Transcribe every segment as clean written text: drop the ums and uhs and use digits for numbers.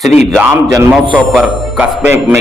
श्री राम जन्मोत्सव पर कस्बे में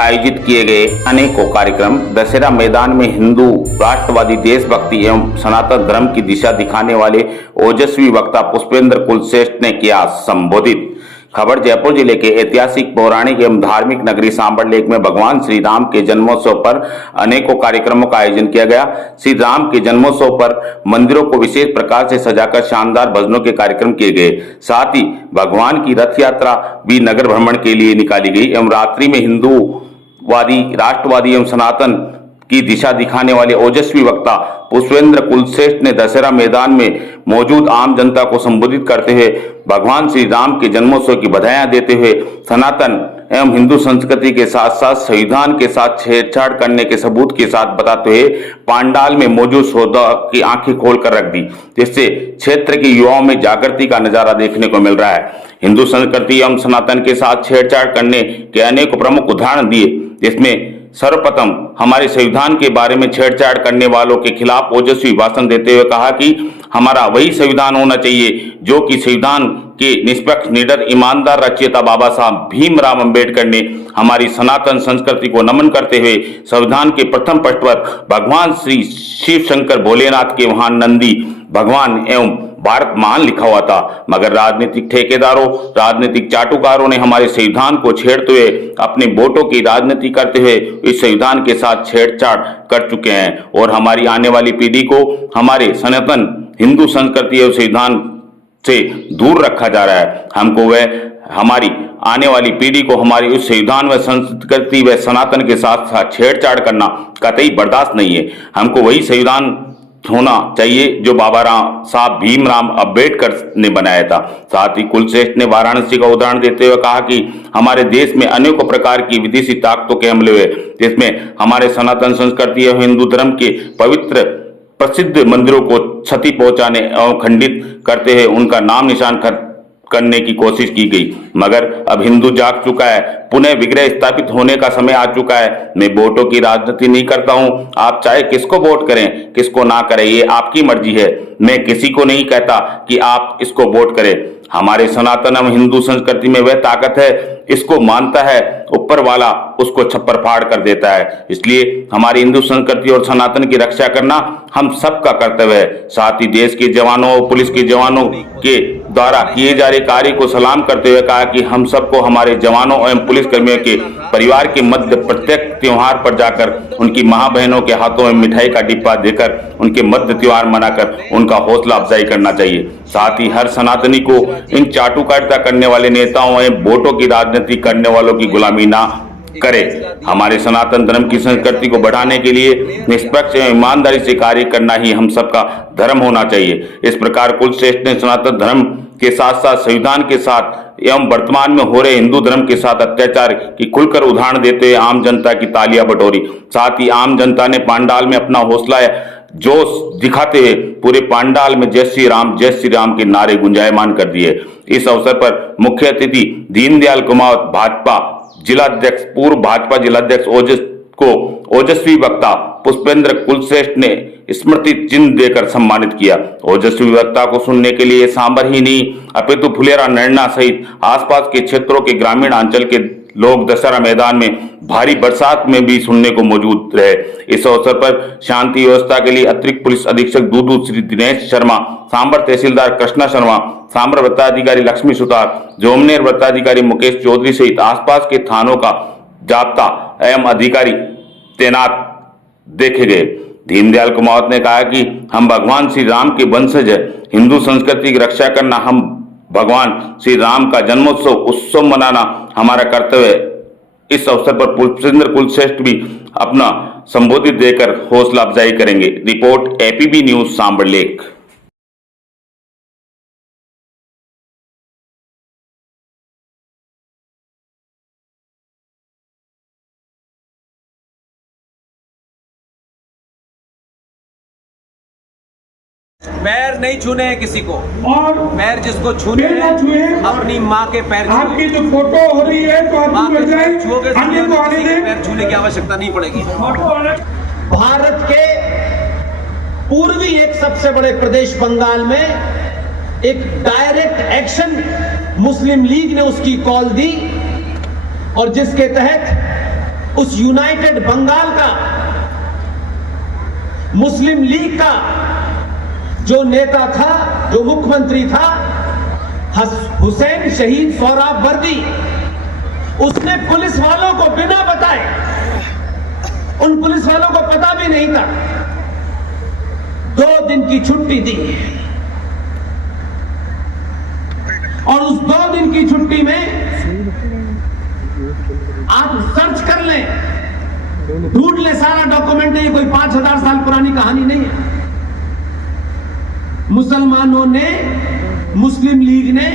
आयोजित किए गए अनेकों कार्यक्रम। दशहरा मैदान में हिंदू राष्ट्रवादी देशभक्ति एवं सनातन धर्म की दिशा दिखाने वाले ओजस्वी वक्ता पुष्पेंद्र कुलश्रेष्ठ ने किया संबोधित। खबर जयपुर जिले के ऐतिहासिक पौराणिक एवं धार्मिक नगरी सांबरलेक में भगवान श्री राम के जन्मोत्सव पर अनेकों कार्यक्रमों का आयोजन किया गया। श्री राम के जन्मोत्सव पर मंदिरों को विशेष प्रकार से सजाकर शानदार भजनों के कार्यक्रम किए गए। साथ ही भगवान की रथ यात्रा भी नगर भ्रमण के लिए निकाली गई एवं रात्रि में हिंदूवादी राष्ट्रवादी एवं सनातन की दिशा दिखाने वाले ओजस्वी वक्ता पुष्पेंद्र कुलश्रेष्ठ ने दशहरा मैदान में मौजूद आम जनता को संबोधित करते हुए भगवान श्री राम के जन्मोत्सव की बधाइयां देते हुए सनातन एवं हिंदू संस्कृति के साथ साथ संविधान के साथ छेड़छाड़ करने के सबूत के साथ बताते हुए पांडाल में मौजूद श्रोता की आंखें खोलकर रख दी, जिससे क्षेत्र के युवाओं में जागृति का नजारा देखने को मिल रहा है। हिंदू संस्कृति एवं सनातन के साथ छेड़छाड़ करने के अनेक प्रमुख उदाहरण दिए, जिसमें सर्वप्रथम हमारे संविधान के बारे में छेड़छाड़ करने वालों के खिलाफ ओजस्वी भाषण देते हुए कहा कि हमारा वही संविधान होना चाहिए जो कि संविधान के निष्पक्ष, निडर, ईमानदार रचयिता बाबा साहब भीमराव अंबेडकर ने हमारी सनातन संस्कृति को नमन करते हुए संविधान के प्रथम पृष्ठ पर भगवान श्री शिव शंकर भोलेनाथ के वहां नंदी भगवान एवं भारत महान लिखा हुआ था, मगर राजनीतिक ठेकेदारों, राजनीतिक चाटुकारों ने हमारे संविधान को छेड़ते हुए अपने वोटों की राजनीति करते हुए इस संविधान के साथ छेड़छाड़ कर चुके हैं और हमारी आने वाली पीढ़ी को हमारे सनातन हिंदू संस्कृति और संविधान से दूर रखा जा रहा है। हमको हमारी आने वाली पीढ़ी को हमारी उस संविधान व संस्कृति व सनातन के साथ साथ छेड़छाड़ करना कतई बर्दाश्त नहीं है। हमको वही संविधान होना चाहिए जो बाबा साहब भीमराव अंबेडकर ने बनाया था। साथ ही कुलश्रेष्ठ ने वाराणसी का उदाहरण देते हुए कहा कि हमारे देश में अनेकों प्रकार की विदेशी ताकतों के हमले हुए, जिसमें हमारे सनातन संस्कृति और हिंदू धर्म के पवित्र प्रसिद्ध मंदिरों को क्षति पहुंचाने और खंडित करते हुए उनका नाम निशान करने की कोशिश की गई, मगर अब हिंदू जाग चुका है, पुनः विग्रह स्थापित होने का समय आ चुका है। मैं वोटों की राजनीति नहीं करता हूं, आप चाहे किसको वोट करें किसको ना करें ये आपकी मर्जी है। मैं किसी को नहीं कहता कि आप इसको वोट करें। हमारे सनातन एवं हिंदू संस्कृति में वह ताकत है, इसको मानता है ऊपर वाला उसको छप्पर फाड़ कर देता है। इसलिए हमारी हिंदू संस्कृति और सनातन की रक्षा करना हम सबका कर्तव्य है। साथ ही देश के जवानों और पुलिस के जवानों के द्वारा किए जा रहे कार्य को सलाम करते हुए कहा कि हम सबको हमारे जवानों एवं पुलिस कर्मियों के परिवार के मध्य प्रत्येक त्योहार पर जाकर उनकी मां बहनों के हाथों में मिठाई का डिब्बा देकर उनके मध्य त्योहार मनाकर उनका हौसला अफजाई करना चाहिए। साथ ही हर सनातनी को इन चाटुकारिता करने वाले नेताओं एवं वोटों की राजनीति करने वालों की गुलामी ना करे। हमारे सनातन धर्म की संस्कृति को बढ़ाने के लिए निष्पक्ष एवं ईमानदारी से कार्य करना ही हम सबका धर्म होना चाहिए। इस प्रकार कुलश्रेष्ठ ने सनातन धर्म के साथ साथ संविधान के साथ एवं वर्तमान में हो रहे हिंदू धर्म के साथ अत्याचार की खुलकर उदाहरण देते हुए आम जनता की तालियां बटोरी। साथ ही आम जनता ने पांडाल में अपना हौसला जोश दिखाते हुए पूरे पांडाल में जय श्री राम के नारे गुंजायमान कर दिए। इस अवसर पर मुख्य अतिथि दीनदयाल कुमावत भाजपा जिलाध्यक्ष, पूर्व भाजपा जिलाध्यक्ष ओजस्वी वक्ता पुष्पेंद्र कुलश्रेष्ठ ने स्मृति चिन्ह देकर सम्मानित किया। ओजस्वी वक्ता को सुनने के लिए सांबर ही नहीं अपितु फुलेरा, नैना सहित आसपास के क्षेत्रों के ग्रामीण अंचल के लोग दशहरा मैदान में भारी बरसात में भी सुनने को मौजूद रहे। इस अवसर पर शांति व्यवस्था के लिए अतिरिक्त पुलिस अधीक्षक दूदू श्री दिनेश शर्मा, सांबर तहसीलदार कृष्णा शर्मा, सांबर वृत्ताधिकारी लक्ष्मी सुतार, जोमनेर वृत्ताधिकारी मुकेश चौधरी सहित आसपास के थानों का जाब्ता एवं अधिकारी तैनात देखे गए। दीनदयाल कुमावत ने कहा कि हम भगवान श्री राम के वंशज है, हिंदू संस्कृति की रक्षा करना, हम भगवान श्री राम का उत्सव मनाना हमारा कर्तव्य है। इस अवसर पर पुष्पेंद्र कुलश्रेष्ठ भी अपना संबोधित देकर हौसला अफजाई करेंगे। Report APB news Sambhar Lake. पैर नहीं छूने हैं किसी को, और पैर जिसको छूने हैं अपनी माँ के पैर छूने। आपकी जो फोटो हो रही है तो आप अन्य को आने दें, पैर छूने की आवश्यकता नहीं पड़ेगी। भारत के पूर्वी एक सबसे बड़े प्रदेश बंगाल में एक डायरेक्ट एक्शन मुस्लिम लीग ने उसकी कॉल दी और जिसके तहत उस यूनाइटेड बंगाल का मुस्लिम लीग का जो नेता था, जो मुख्यमंत्री था, हुसैन शहीद सोहरावर्दी, उसने पुलिस वालों को बिना बताए, उन पुलिस वालों को पता भी नहीं था, 2 दिन की छुट्टी दी। और उस 2 दिन की छुट्टी में आप सर्च कर लें, ढूंढ ले सारा डॉक्यूमेंट, नहीं कोई 5000 साल पुरानी कहानी नहीं है। मुसलमानों ने, मुस्लिम लीग ने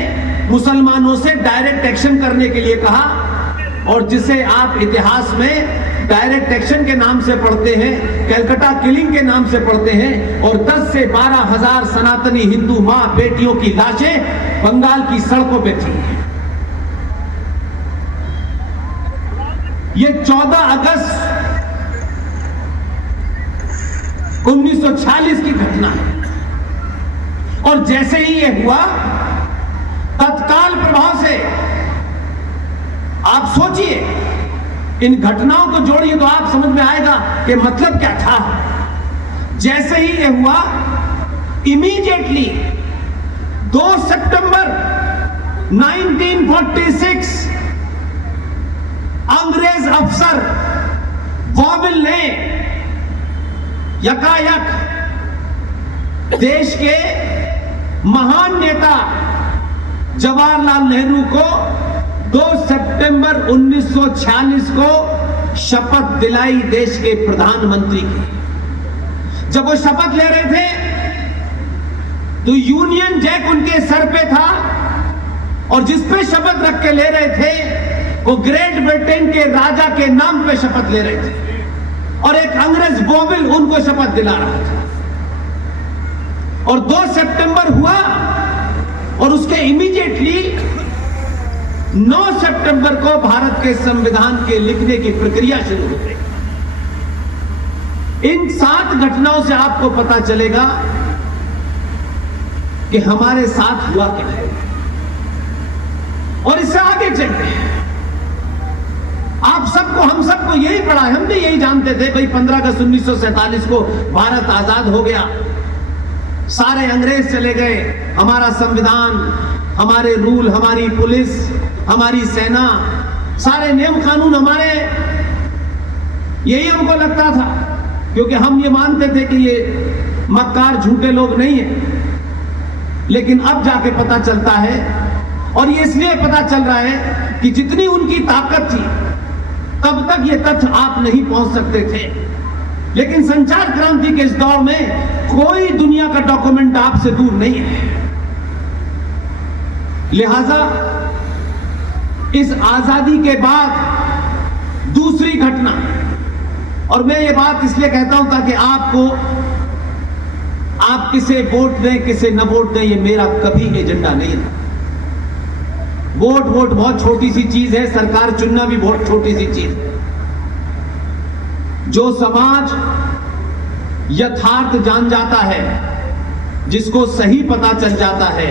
मुसलमानों से डायरेक्ट एक्शन करने के लिए कहा, और जिसे आप इतिहास में डायरेक्ट एक्शन के नाम से पढ़ते हैं, कलकत्ता किलिंग के नाम से पढ़ते हैं, और 10 से 12 हजार सनातनी हिंदू मां बेटियों की लाशें बंगाल की सड़कों पे थी। ये 14 अगस्त 1946 की घटना है, और जैसे ही यह हुआ, तत्काल प्रभाव से आप सोचिए, इन घटनाओं को जोड़िए तो आप समझ में आएगा कि मतलब क्या था। जैसे ही यह हुआ, इमीडिएटली 2 सितंबर 1946 अंग्रेज अफसर वॉबिल ने यकायक देश के महान नेता जवाहरलाल नेहरू को 2 सितंबर 1946 को शपथ दिलाई देश के प्रधानमंत्री की। जब वो शपथ ले रहे थे तो यूनियन जैक उनके सर पे था, और जिस पे शपथ रख के ले रहे थे वो ग्रेट ब्रिटेन के राजा के नाम पे शपथ ले रहे थे, और एक अंग्रेज बोबिल उनको शपथ दिला रहा था। और 2 सितंबर हुआ, और उसके इमीडिएटली 9 सितंबर को भारत के संविधान के लिखने की प्रक्रिया शुरू हो गई। इन 7 घटनाओं से आपको पता चलेगा कि हमारे साथ हुआ क्या है, और इससे आगे चलते हैं। आप सबको, हम सबको यही पढ़ा है, हम भी यही जानते थे भाई 15 अगस्त 1947 को भारत आजाद हो गया, सारे अंग्रेज चले गए, हमारा संविधान, हमारे रूल, हमारी पुलिस, हमारी सेना, सारे नियम कानून हमारे, यही हमको लगता था, क्योंकि हम ये मानते थे कि ये मक्कार झूठे लोग नहीं है। लेकिन अब जाके पता चलता है, और ये इसलिए पता चल रहा है कि जितनी उनकी ताकत थी तब तक ये तथ्य आप नहीं पहुंच सकते थे, लेकिन संचार क्रांति के इस दौर में कोई दुनिया का डॉक्यूमेंट आपसे दूर नहीं है। लिहाजा इस आजादी के बाद दूसरी घटना, और मैं ये बात इसलिए कहता हूं ताकि आपको, आप किसे वोट दें किसे न वोट दें, ये मेरा कभी एजेंडा नहीं है। वोट बहुत छोटी सी चीज है, सरकार चुनना भी बहुत छोटी सी चीज है। जो समाज यथार्थ जान जाता है, जिसको सही पता चल जाता है,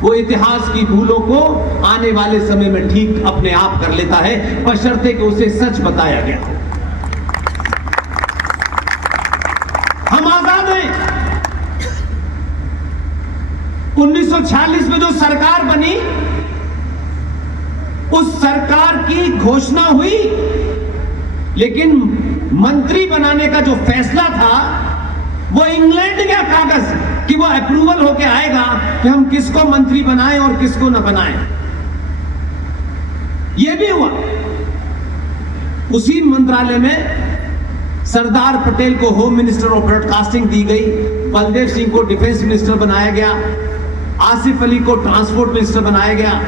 वो इतिहास की भूलों को आने वाले समय में ठीक अपने आप कर लेता है, बशर्ते कि उसे सच बताया गया हो। हम आजाद हैं। 1946 में जो सरकार बनी, उस सरकार की घोषणा हुई, लेकिन मंत्री बनाने का जो फैसला था वो इंग्लैंड का कागज कि वो अप्रूवल होके आएगा कि हम किसको मंत्री बनाएं और किसको न बनाएं। ये भी हुआ। उसी मंत्रालय में सरदार पटेल को होम मिनिस्टर ऑफ ब्रॉडकास्टिंग दी गई, बलदेव सिंह को डिफेंस मिनिस्टर बनाया गया, आसिफ अली को ट्रांसपोर्ट मिनिस्टर बनाया गया,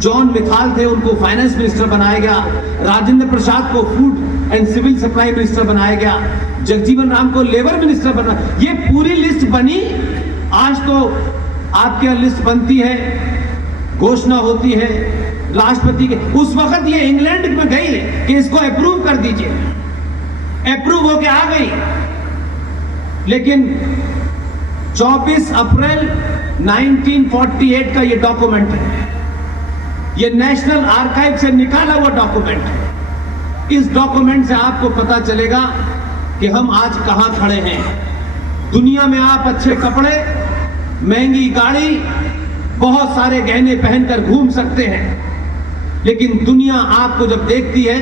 जॉन मिथाल थे उनको फाइनेंस मिनिस्टर बनाया गया, राजेंद्र प्रसाद को food and civil supply minister बनाया गया, जगजीवन राम को लेबर मिनिस्टर बना। ये पूरी लिस्ट बनी। आज तो आपके लिस्ट बनती है, घोषणा होती है राष्ट्रपति के, उस वक्त ये इंग्लैंड में गई कि इसको अप्रूव कर दीजिए, अप्रूव होके आ गई। लेकिन 24 अप्रैल 1948 का ये डॉक्यूमेंट है। ये नेशनल आर्काइव से निकाला हुआ डॉक्यूमेंट है। इस डॉक्यूमेंट से आपको पता चलेगा कि हम आज कहां खड़े हैं। दुनिया में आप अच्छे कपड़े, महंगी गाड़ी, बहुत सारे गहने पहनकर घूम सकते हैं, लेकिन दुनिया आपको जब देखती है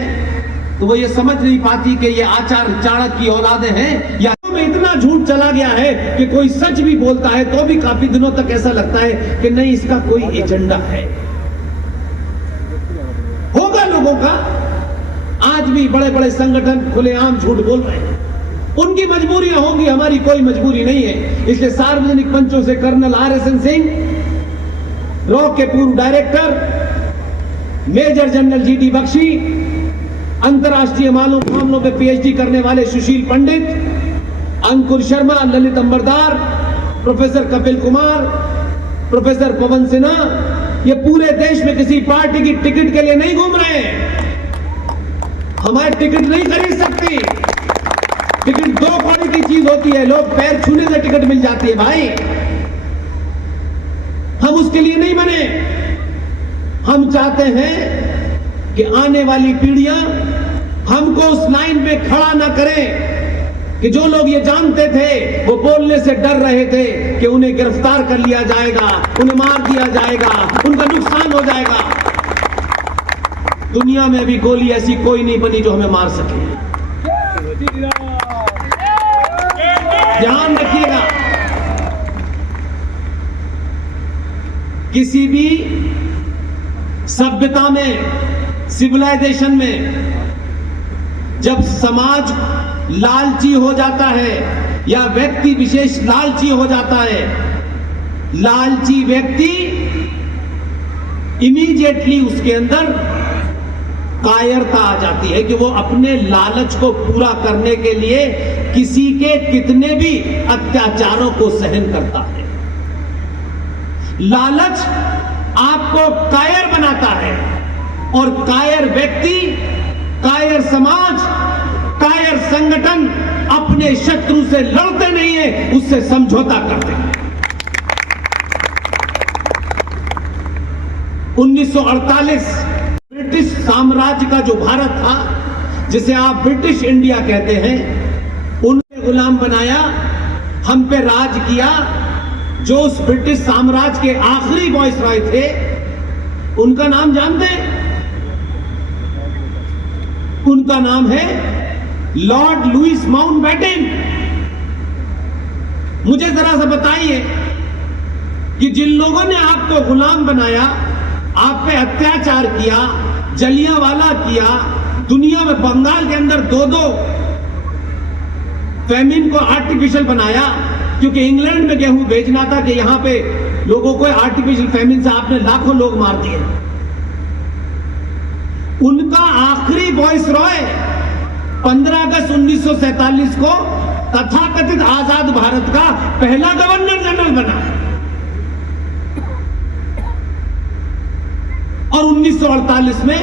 तो वो ये समझ नहीं पाती कि ये आचार्य चाणक्य की औलादे हैं। या में इतना झूठ चला गया है कि कोई सच भी बोलता है तो भी काफी दिनों तक ऐसा लगता है कि नहीं, इसका कोई एजेंडा है। होगा लोगों का, आज भी बड़े बड़े संगठन खुलेआम झूठ बोल रहे हैं, उनकी मजबूरियां होंगी, हमारी कोई मजबूरी नहीं है। इसलिए सार्वजनिक मंचों से कर्नल RSN सिंह, रॉ के पूर्व director major general GD Bakshi, अंतर्राष्ट्रीय मामलों में PhD करने वाले सुशील पंडित, अंकुर शर्मा, ललित अंबरदार, प्रोफेसर कपिल कुमार, प्रोफेसर पवन सिन्हा, ये पूरे देश में किसी पार्टी की टिकट के लिए नहीं घूम रहे हैं। हमारी टिकट नहीं खरीद सकती। टिकट दो कौड़ी की चीज होती है, लोग पैर छूने से टिकट मिल जाती है भाई। हम उसके लिए नहीं बने। हम चाहते हैं कि आने वाली पीढ़ियां हमको उस लाइन में खड़ा ना करें कि जो लोग ये जानते थे, वो बोलने से डर रहे थे कि उन्हें गिरफ्तार कर लिया जाएगा, उन्हें मार दिया जाएगा, उनका नुकसान हो जाएगा। दुनिया में अभी गोली ऐसी कोई नहीं बनी जो हमें मार सके। ध्यान रखिएगा, किसी भी सभ्यता में, सिविलाइजेशन में, जब समाज लालची हो जाता है या व्यक्ति विशेष लालची हो जाता है, लालची व्यक्ति इमीडिएटली उसके अंदर कायरता आ जाती है कि वो अपने लालच को पूरा करने के लिए किसी के कितने भी अत्याचारों को सहन करता है। लालच आपको कायर बनाता है और कायर व्यक्ति, कायर समाज, कायर संगठन अपने शत्रु से लड़ते नहीं है, उससे समझौता करते हैं। 1948 ब्रिटिश साम्राज्य का जो भारत था, जिसे आप ब्रिटिश इंडिया कहते हैं, उन्हें गुलाम बनाया, हम पे राज किया। जो उस ब्रिटिश साम्राज्य के आखिरी वायसराय थे, उनका नाम जानते हैं? उनका नाम है लॉर्ड लुईस माउंटबेटन। मुझे जरा सा बताइए कि जिन लोगों ने आपको गुलाम बनाया, आप पे अत्याचार किया, जलियांवाला किया, दुनिया में बंगाल के अंदर 2-2 फैमिन को आर्टिफिशियल बनाया, क्योंकि इंग्लैंड में गेहूं भेजना था कि यहां पे लोगों को आर्टिफिशियल फैमिन से आपने लाखों लोग मार दिए। उनका आखिरी वायसरॉय 15 अगस्त 1947 को तथाकथित आजाद भारत का पहला गवर्नर जनरल बना और 1948 में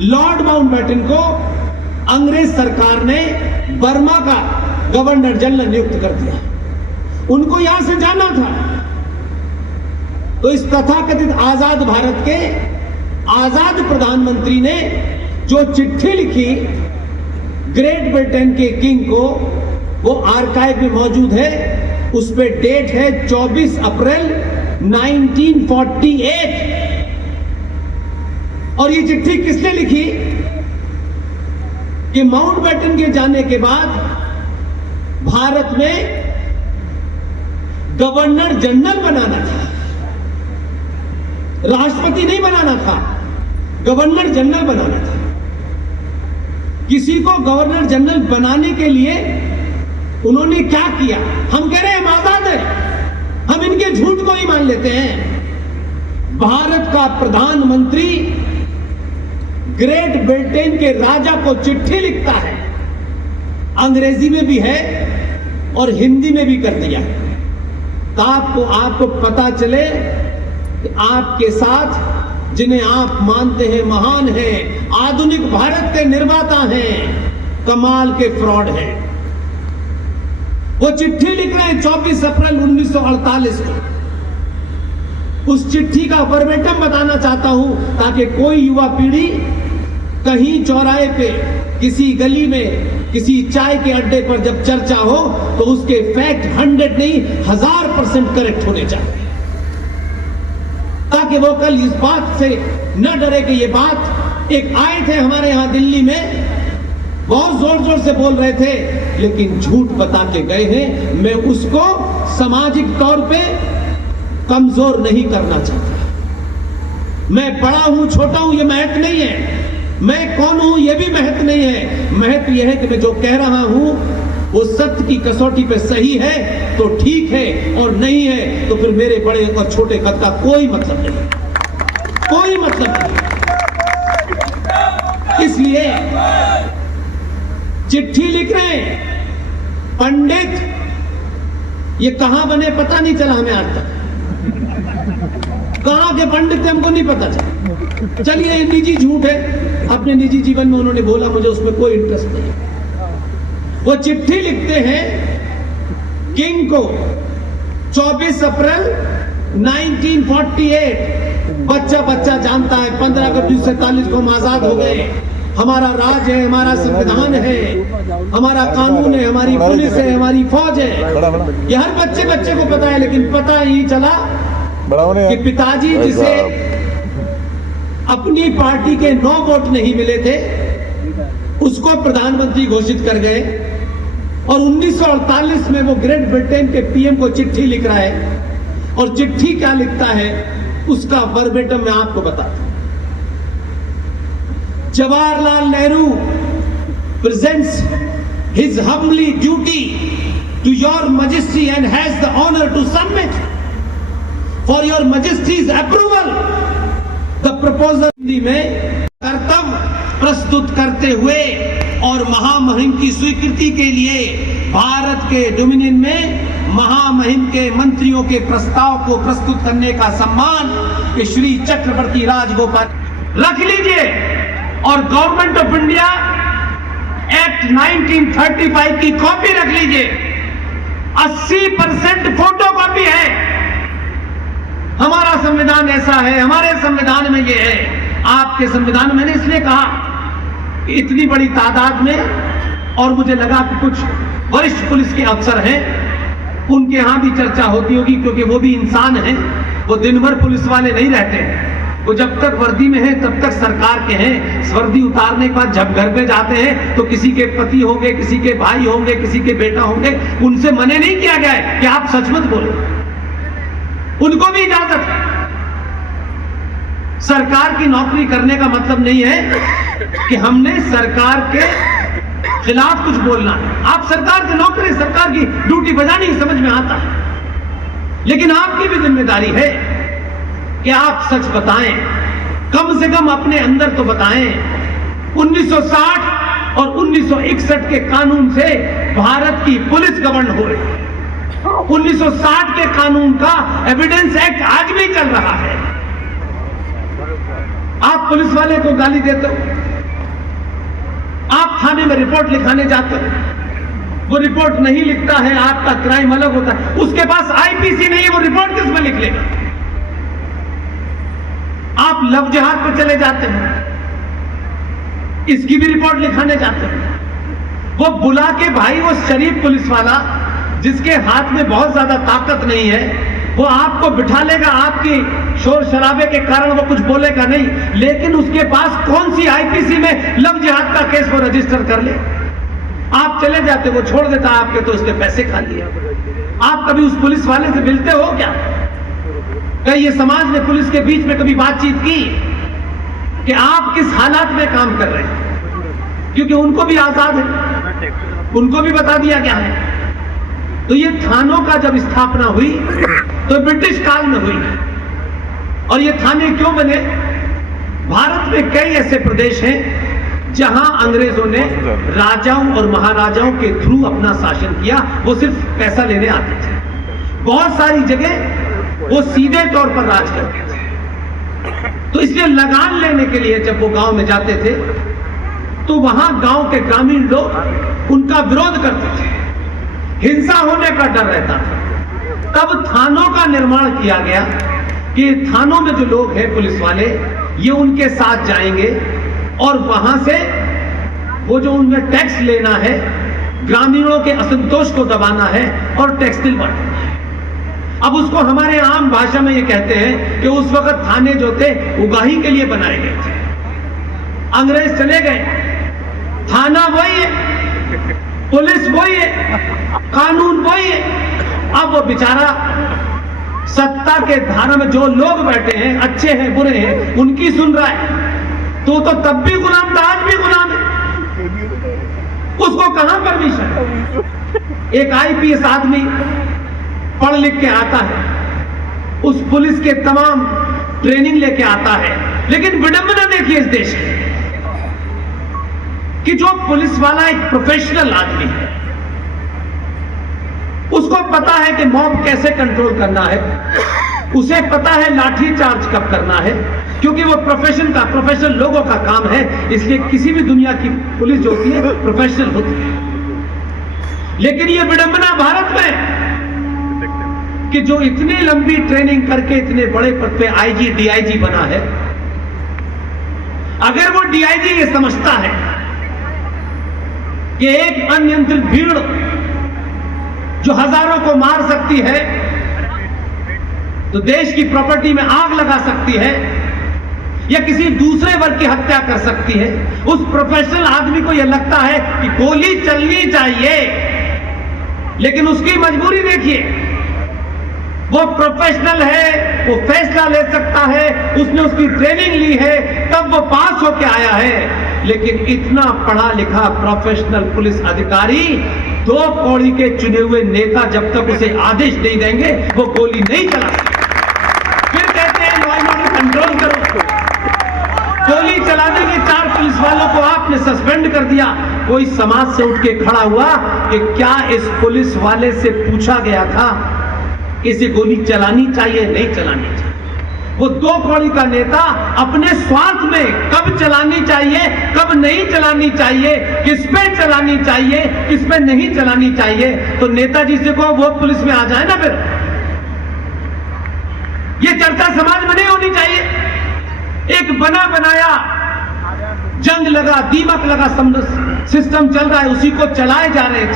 लॉर्ड माउंटबेटन को अंग्रेज सरकार ने बर्मा का गवर्नर जनरल नियुक्त कर दिया। उनको यहां से जाना था, तो इस तथाकथित आजाद भारत के आजाद प्रधानमंत्री ने जो चिट्ठी लिखी ग्रेट ब्रिटेन के किंग को, वो आर्काइव में मौजूद है। उस पे डेट है 24 अप्रैल 1948। और ये चिट्ठी किसने लिखी कि माउंटबेटन के जाने के बाद भारत में गवर्नर जनरल बनाना था, राष्ट्रपति नहीं बनाना था, गवर्नर जनरल बनाना था। किसी को गवर्नर जनरल बनाने के लिए उन्होंने क्या किया? हम कह रहे हैं हम आजाद हैं, हम इनके झूठ को ही मान लेते हैं। भारत का प्रधानमंत्री ग्रेट ब्रिटेन के राजा को चिट्ठी लिखता है, अंग्रेजी में भी है और हिंदी में भी कर दिया, ताकि आपको पता चले कि आपके साथ जिन्हें आप मानते हैं महान हैं, आधुनिक भारत के निर्माता हैं, कमाल के फ्रॉड हैं। वो चिट्ठी लिख रहे हैं 24 अप्रैल 1948 को। उस चिट्ठी का वर्बेटम बताना चाहता हूं ताकि कोई युवा पीढ़ी कहीं चौराहे पे, किसी गली में, किसी चाय के अड्डे पर जब चर्चा हो तो उसके फैक्ट 100 नहीं 1000% करेक्ट होने चाहिए, ताकि वो कल इस बात से न डरे कि ये बात एक आए थे हमारे यहां दिल्ली में, बहुत जोर जोर से बोल रहे थे लेकिन झूठ बता के गए हैं। मैं उसको सामाजिक तौर पे कमजोर नहीं करना चाहता। मैं बड़ा हूं छोटा हूं ये महत्व नहीं है, मैं कौन हूं ये भी महत्व नहीं है। महत्व यह है कि मैं जो कह रहा हूं वो सत्य की कसौटी पे सही है तो ठीक है, और नहीं है तो फिर मेरे बड़े और छोटे कद का कोई मतलब नहीं, कोई मतलब नहीं। इसलिए चिट्ठी लिख रहे हैं पंडित, ये कहां बने पता नहीं चला हमें आज तक, कहां के पंडित थे हमको नहीं पता चला। चलिए ये निजी झूठ है, अपने निजी जीवन में उन्होंने बोला, मुझे उसमें कोई इंटरेस्ट नहीं। वो चिट्ठी लिखते हैं किंग को 24 अप्रैल 1948, बच्चा बच्चा जानता है 15 अगस्त 1947 को हम आजाद हो गए, हमारा राज है, हमारा संविधान है, हमारा कानून है, हमारी पुलिस है, हमारी फौज है, ये हर बच्चे बच्चे को पता है। लेकिन पता ही चला कि पिताजी जिसे अपनी पार्टी के 9 वोट नहीं मिले थे उसको प्रधानमंत्री घोषित कर गए, और 1948 में वो ग्रेट ब्रिटेन के पीएम को चिट्ठी लिख रहा है, और चिट्ठी क्या लिखता है उसका वर्बेटम मैं आपको बताता हूं। Jawaharlal Nehru presents his humbly duty to your majesty and has the honor to submit for your majesty's approval the proposal। Hindi में कर्तव्य प्रस्तुत करते हुए और महामहिम की स्वीकृति के लिए भारत के डोमिनियन में महामहिम के मंत्रियों के प्रस्ताव को प्रस्तुत करने का सम्मान कि श्री चक्रवर्ती राजगोपाल रख लीजिए, और गवर्नमेंट ऑफ इंडिया एक्ट 1935 की कॉपी रख लीजिए, 80% फोटो कॉपी है। हमारा संविधान ऐसा है, हमारे संविधान में ये है, आपके संविधान में। मैंने इसलिए कहा कि इतनी बड़ी तादाद में, और मुझे लगा कि कुछ वरिष्ठ पुलिस के अफसर हैं, उनके यहां भी चर्चा होती होगी, क्योंकि वो भी इंसान हैं, वो दिन भर पुलिस वाले नहीं रहते हैं, वो जब तक वर्दी में हैं तब तक सरकार के हैं, वर्दी उतारने के बाद जब घर पे जाते हैं तो किसी के पति होंगे, किसी के भाई होंगे, किसी के बेटा होंगे, उनसे मना नहीं किया गया है कि आप सच मत बोलो, उनको भी इजाजत है। सरकार की नौकरी करने का मतलब नहीं है कि हमने सरकार के खिलाफ कुछ बोलना है। आप सरकार की नौकरी, सरकार की ड्यूटी बजानी समझ में आता है, लेकिन आपकी भी जिम्मेदारी है कि आप सच बताएं, कम से कम अपने अंदर तो बताएं। 1960 और 1961 के कानून से भारत की पुलिस गवर्न हो रही है। 1960 के कानून का एविडेंस एक्ट आज भी चल रहा है। आप पुलिस वाले को गाली देते हो, आप थाने में रिपोर्ट लिखाने जाते हो, वो रिपोर्ट नहीं लिखता है, आपका क्राइम अलग होता है, उसके पास आईपीसी नहीं है, वो रिपोर्ट किस में लिख लेगा? आप लव जिहाद पर चले जाते हैं, इसकी भी रिपोर्ट लिखाने जाते हैं। वो बुला के भाई, वो शरीफ पुलिस वाला जिसके हाथ में बहुत ज्यादा ताकत नहीं है, वो आपको बिठा लेगा, आपकी शोर शराबे के कारण वो कुछ बोलेगा नहीं, लेकिन उसके पास कौन सी आईपीसी में लव जिहाद का केस वो रजिस्टर कर ले। आप चले जाते, वो छोड़ देता आपके, तो उसके पैसे खा लिए। आप कभी उस पुलिस वाले से मिलते हो क्या? कहीं ये समाज ने पुलिस के बीच में कभी बातचीत की कि आप किस हालात में काम कर रहे हैं? क्योंकि उनको भी आजाद है, उनको भी बता दिया गया है। तो ये थानों का जब स्थापना हुई तो ब्रिटिश काल में हुई, और ये थाने क्यों बने? भारत में कई ऐसे प्रदेश हैं जहां अंग्रेजों ने राजाओं और महाराजाओं के थ्रू अपना शासन किया, वो सिर्फ पैसा लेने आते थे। बहुत सारी जगह वो सीधे तौर पर राज करते थे। तो इसलिए लगान लेने के लिए जब वो गांव में जाते थे तो वहां गांव के ग्रामीण लोग उनका विरोध करते थे, हिंसा होने का डर रहता था। तब थानों का निर्माण किया गया कि थानों में जो लोग हैं पुलिस वाले, ये उनके साथ जाएंगे और वहां से वो जो उनमें टैक्स लेना है, ग्रामीणों के असंतोष को दबाना है और टैक्स दिल बांटना है। अब उसको हमारे आम भाषा में ये कहते हैं कि उस वक्त थाने जो थे उगाही के लिए बनाए गए थे। अंग्रेज चले गए, थाना वही है, पुलिस वही है, कानून वही है। अब वो बेचारा सत्ता के धारा में जो लोग बैठे हैं, अच्छे हैं बुरे हैं, उनकी सुन रहा है। तो तब भी गुलाम था, आज भी गुलाम है। उसको कहां परमिशन? एक आईपीएस आदमी पढ़ लिख के आता है, उस पुलिस के तमाम ट्रेनिंग लेके आता है, लेकिन विडंबना देखिए इस देश की कि जो पुलिस वाला एक प्रोफेशनल आदमी है, उसको पता है कि मॉब कैसे कंट्रोल करना है, उसे पता है लाठी चार्ज कब करना है, क्योंकि वो प्रोफेशनल लोगों का काम है। इसलिए किसी भी दुनिया की पुलिस जो होती है प्रोफेशनल होती है। लेकिन ये विडंबना भारत में कि जो इतनी लंबी ट्रेनिंग करके इतने बड़े पद पे आईजी डीआईजी बना है, अगर वो डीआईजी ये समझता है कि एक अनियंत्रित भीड़ जो हजारों को मार सकती है, तो देश की प्रॉपर्टी में आग लगा सकती है या किसी दूसरे वर्ग की हत्या कर सकती है, उस प्रोफेशनल आदमी को यह लगता है कि गोली चलनी चाहिए। लेकिन उसकी मजबूरी देखिए, वो प्रोफेशनल है, वो फैसला ले सकता है, उसने उसकी ट्रेनिंग ली है, तब वो पास होके आया है। लेकिन इतना पढ़ा लिखा प्रोफेशनल पुलिस अधिकारी, 2 कौड़ी के चुने हुए नेता जब तक उसे आदेश नहीं देंगे वो गोली नहीं चला सकते। फिर कहते हैं लॉ एंड ऑर्डर कंट्रोल करो। गोली चलाने के 4 पुलिस वालों को आपने सस्पेंड कर दिया। कोई समाज से उठ के खड़ा हुआ कि क्या इस पुलिस वाले से पूछा गया था कि इसे गोली चलानी चाहिए नहीं चलानी चाहिए? वो 2 कौड़ी का नेता अपने स्वार्थ में कब चलानी चाहिए कब नहीं चलानी चाहिए, किस पे चलानी चाहिए किस पे नहीं चलानी चाहिए, तो नेताजी से को वो पुलिस में आ जाए ना। फिर ये चर्चा समाज में नहीं होनी चाहिए। एक बना बनाया जंग लगा, दीमक लगा सिस्टम चल रहा है, उसी को चलाए जा रहे हैं।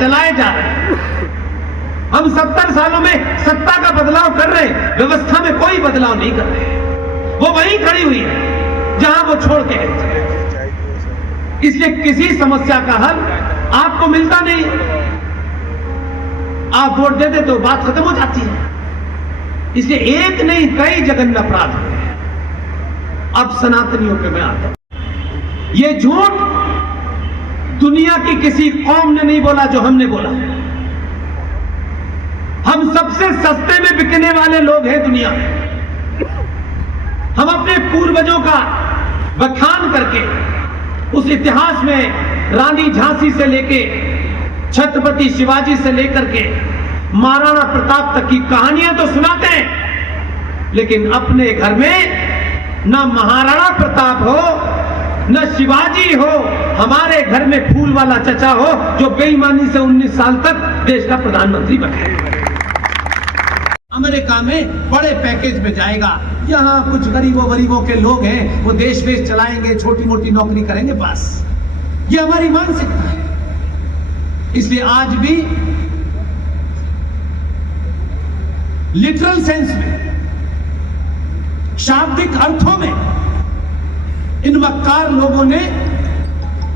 हम 70 सालों में सत्ता का बदलाव कर रहे हैं, व्यवस्था में कोई बदलाव नहीं कर रहे हैं। वो वहीं खड़ी हुई है जहां वो छोड़ के गए। इसलिए किसी समस्या का हल आपको मिलता नहीं। आप वोट दे दे तो बात खत्म हो जाती है। इसलिए एक नहीं कई जघन्य अपराध हुए हैं। अब सनातनियों पे मैं आता हूं। ये झूठ दुनिया की किसी कौम ने नहीं बोला जो हमने बोला। हम सबसे सस्ते में बिकने वाले लोग हैं दुनिया में। हम अपने पूर्वजों का बखान करके उस इतिहास में रानी झांसी से लेके छत्रपति शिवाजी से लेकर के महाराणा प्रताप तक की कहानियां तो सुनाते हैं, लेकिन अपने घर में न महाराणा प्रताप हो न शिवाजी हो, हमारे घर में फूल वाला चचा हो जो बेईमानी से 19 साल तक देश का प्रधानमंत्री बने। अमेरिका में बड़े पैकेज में जाएगा, यहां कुछ गरीबों के लोग हैं, वो देश वेश चलाएंगे, छोटी मोटी नौकरी करेंगे, बस ये हमारी मानसिकता है। इसलिए आज भी लिटरल सेंस में, शाब्दिक अर्थों में इन मक्कार लोगों ने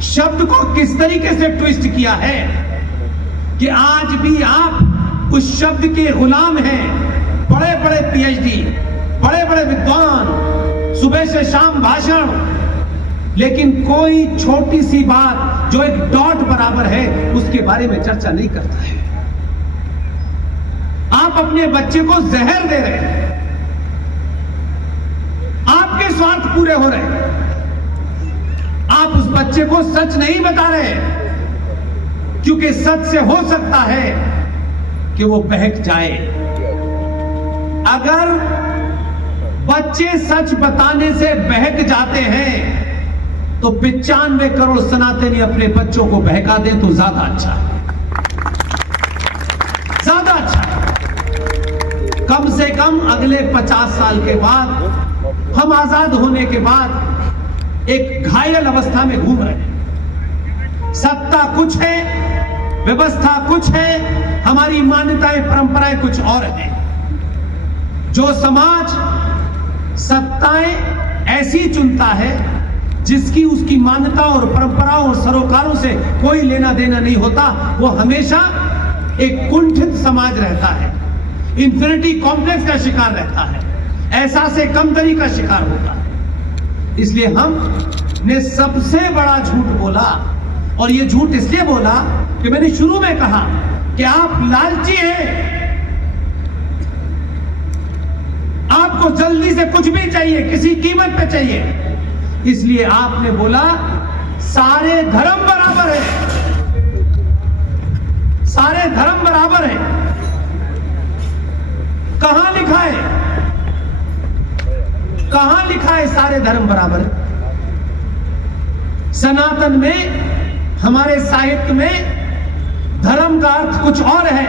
शब्द को किस तरीके से ट्विस्ट किया है कि आज भी आप उस शब्द के गुलाम हैं। बड़े बड़े पीएचडी, बड़े बड़े विद्वान, सुबह से शाम भाषण, लेकिन कोई छोटी सी बात जो एक डॉट बराबर है उसके बारे में चर्चा नहीं करता है। आप अपने बच्चे को जहर दे रहे हैं, आपके स्वार्थ पूरे हो रहे हैं, आप उस बच्चे को सच नहीं बता रहे, क्योंकि सच से हो सकता है कि वो बहक जाए। अगर बच्चे सच बताने से बहक जाते हैं तो 95 करोड़ सनातनी अपने बच्चों को बहका दें तो ज्यादा अच्छा है, ज्यादा अच्छा है। कम से कम अगले 50 साल के बाद, हम आजाद होने के बाद एक घायल अवस्था में घूम रहे हैं। सत्ता कुछ है, व्यवस्था कुछ है, हमारी मान्यताएं परंपराएं कुछ और हैं। जो समाज सत्ताएं ऐसी चुनता है जिसकी उसकी मान्यता और परंपराओं और सरोकारों से कोई लेना देना नहीं होता, वो हमेशा एक कुंठित समाज रहता है, इंफिनिटी कॉम्प्लेक्स का शिकार रहता है, एहसास कमतरी का शिकार होता है। इसलिए हमने सबसे बड़ा झूठ बोला, और ये झूठ इसलिए बोला कि मैंने शुरू में कहा कि आप लालची हैं, आपको जल्दी से कुछ भी चाहिए, किसी कीमत पे चाहिए। इसलिए आपने बोला सारे धर्म बराबर है, सारे धर्म बराबर है। कहां लिखा है, कहां लिखा है सारे धर्म बराबर है? सनातन में, हमारे साहित्य में धर्म का अर्थ कुछ और है।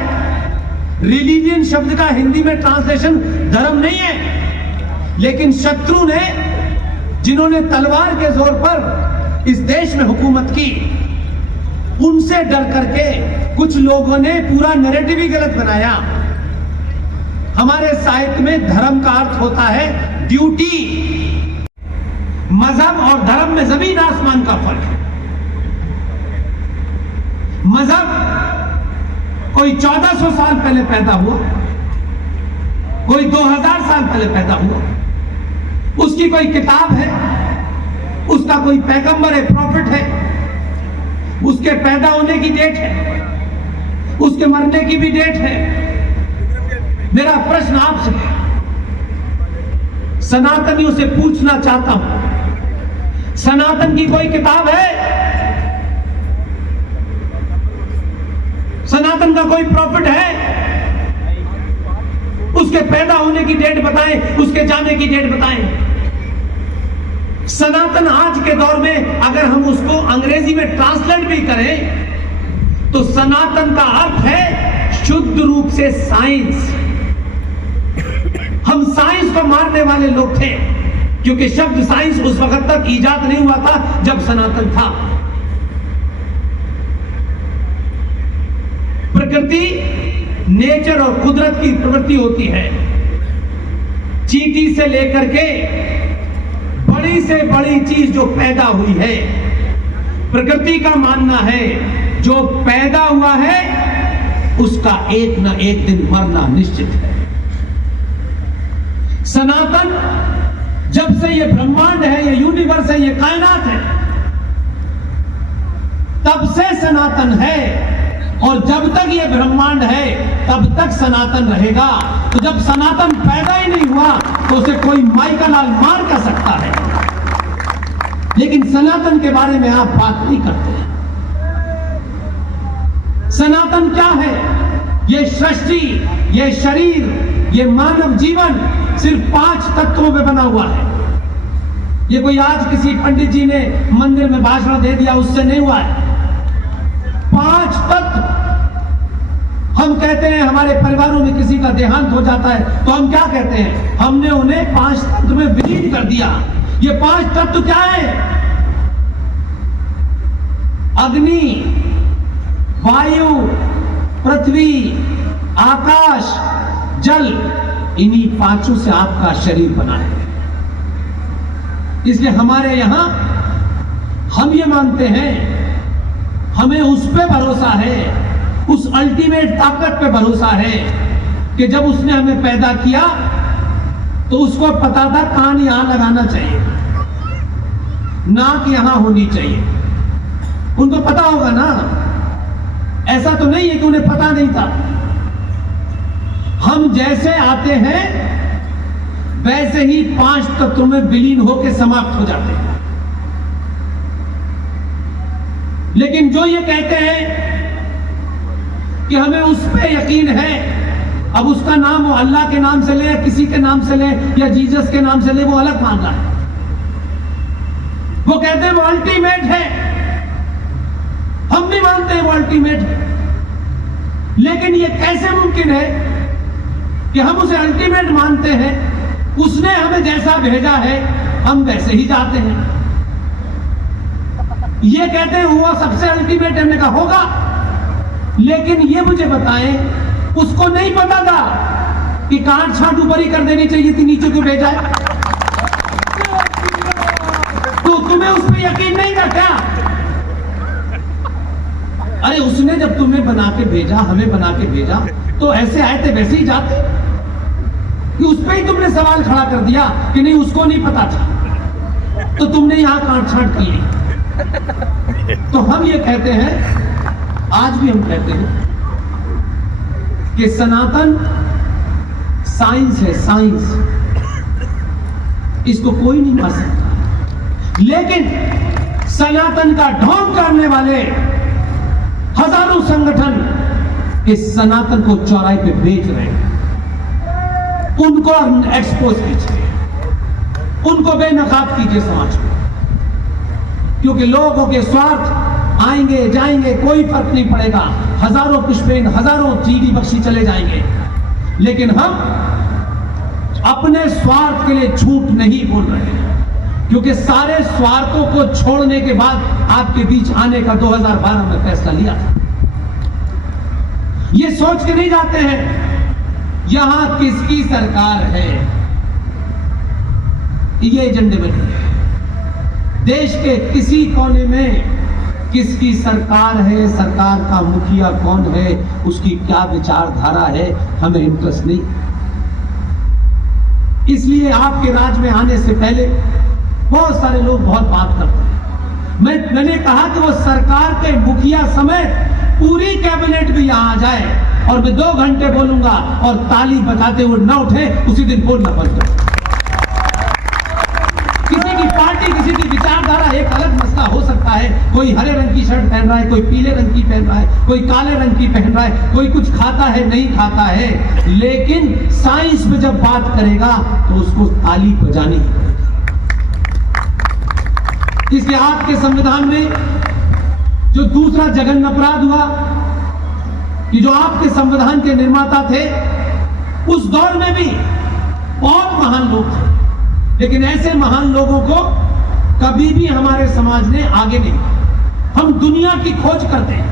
रिलीजियन शब्द का हिंदी में ट्रांसलेशन धर्म नहीं है, लेकिन शत्रु ने, जिन्होंने तलवार के जोर पर इस देश में हुकूमत की, उनसे डर करके कुछ लोगों ने पूरा नैरेटिव ही गलत बनाया। हमारे साहित्य में धर्म का अर्थ होता है ड्यूटी। मजहब और धर्म में जमीन आसमान का फर्क है। मजहब कोई 1400 साल पहले पैदा हुआ, कोई 2000 साल पहले पैदा हुआ, उसकी कोई किताब है, उसका कोई पैगंबर है, प्रॉफिट है, उसके पैदा होने की डेट है, उसके मरने की भी डेट है। मेरा प्रश्न आपसे, सनातनियों से पूछना चाहता हूं, सनातन की कोई किताब है? सनातन का कोई प्रॉफिट है? उसके पैदा होने की डेट बताएं, उसके जाने की डेट बताएं। सनातन आज के दौर में अगर हम उसको अंग्रेजी में ट्रांसलेट भी करें तो सनातन का अर्थ है शुद्ध रूप से साइंस। हम साइंस को मारने वाले लोग थे, क्योंकि शब्द साइंस उस वक्त तक इजाद नहीं हुआ था जब सनातन था। प्रकृति, नेचर और कुदरत की प्रवृत्ति होती है। चींटी से लेकर के बड़ी से बड़ी चीज जो पैदा हुई है, प्रकृति का मानना है जो पैदा हुआ है उसका एक न एक दिन मरना निश्चित है। सनातन, जब से ये ब्रह्मांड है, ये यूनिवर्स है, ये कायनात है, तब से सनातन है, और जब तक ये ब्रह्मांड है तब तक सनातन रहेगा। तो जब सनातन पैदा ही नहीं हुआ तो उसे कोई माई का लाल मार कर सकता है, लेकिन सनातन के बारे में आप बात नहीं करते। सनातन क्या है? ये सृष्टि, ये शरीर, ये मानव जीवन सिर्फ 5 तत्वों में बना हुआ है। ये कोई आज किसी पंडित जी ने मंदिर में भाषण दे दिया उससे नहीं हुआ है। 5 तत्व। हम कहते हैं हमारे परिवारों में किसी का देहांत हो जाता है तो हम क्या कहते हैं? हमने उन्हें 5 तत्व में विलीन कर दिया। ये 5 तत्व क्या है? अग्नि, वायु, पृथ्वी, आकाश, जल, इन्हीं 5 से आपका शरीर बना है। इसलिए हमारे यहां हम ये मानते हैं, हमें उस पे भरोसा है, उस अल्टीमेट ताकत पे भरोसा है कि जब उसने हमें पैदा किया तो उसको पता था कान यहां लगाना चाहिए, नाक यहां होनी चाहिए। उनको पता होगा ना, ऐसा तो नहीं है कि उन्हें पता नहीं था। हम जैसे आते हैं वैसे ही 5 तत्वों में विलीन होकर समाप्त हो जाते हैं। लेकिन जो ये कहते हैं कि हमें उस पे यकीन है, अब उसका नाम वो अल्लाह के नाम से ले, किसी के नाम से ले, या जीसस के नाम से ले, वो अलग मामला है। वो कहते हैं वो अल्टीमेट है, हम भी मानते हैं वो अल्टीमेट है। लेकिन ये कैसे मुमकिन है कि हम उसे अल्टीमेट मानते हैं, उसने हमें जैसा भेजा है हम वैसे ही जाते हैं। ये कहते हैं हुआ सबसे अल्टीमेट, हमने कहा होगा, लेकिन ये मुझे बताएं, उसको नहीं पता था कि काट छांट ऊपर ही कर देनी चाहिए थी, नीचे क्यों भेजा है? तो तुम्हें उस पर यकीन नहीं था क्या? अरे उसने जब तुम्हें बना के भेजा, हमें बना के भेजा, तो ऐसे आए थे वैसे ही जाते, कि उस पर ही तुमने सवाल खड़ा कर दिया कि नहीं उसको नहीं पता था, तो तुमने यहां काट छांट कर ली। तो हम ये कहते हैं, आज भी हम कहते हैं कि सनातन साइंस है, साइंस, इसको कोई नहीं मार सकता, लेकिन सनातन का ढोंग करने वाले हजारों संगठन इस सनातन को चौराहे पे बेच रहे हैं। उनको एक्सपोज कीजिए, उनको बेनकाब कीजिए समाज में, क्योंकि लोगों के स्वार्थ आएंगे जाएंगे, कोई फर्क नहीं पड़ेगा, हजारों पुष्पेन, हजारों जीडी बख्शी चले जाएंगे, लेकिन हम अपने स्वार्थ के लिए झूठ नहीं बोल रहे हैं, क्योंकि सारे स्वार्थों को छोड़ने के बाद आपके बीच आने का 2012 में फैसला लिया था। ये सोच के नहीं जाते हैं यहां किसकी सरकार है, ये एजेंडे में नहीं है। देश के किसी कोने में किसकी सरकार है, सरकार का मुखिया कौन है, उसकी क्या विचारधारा है, हमें इंटरेस्ट नहीं। इसलिए आपके राज में आने से पहले बहुत सारे लोग बहुत बात करते हैं। मैंने कहा कि वो सरकार के मुखिया समेत पूरी कैबिनेट भी यहां आ जाए और मैं 2 घंटे बोलूंगा और ताली बजाते हुए न उठे, उसी दिन बोलना बंद कर। किसी की पार्टी, किसी की विचारधारा एक अलग मसला हो सकता है, कोई हरे रंग की शर्ट पहन रहा है, कोई पीले रंग की पहन रहा है, कोई काले रंग की पहन रहा है, कोई कुछ खाता है नहीं खाता है, लेकिन साइंस में जब बात करेगा तो उसको ताली बजानी ही पड़ेगी। इसलिए आपके संविधान में जो दूसरा जघन्य अपराध हुआ कि जो आपके संविधान के निर्माता थे, उस दौर में भी बहुत महान लोग थे, लेकिन ऐसे महान लोगों को कभी भी हमारे समाज ने आगे नहीं। हम दुनिया की खोज करते हैं,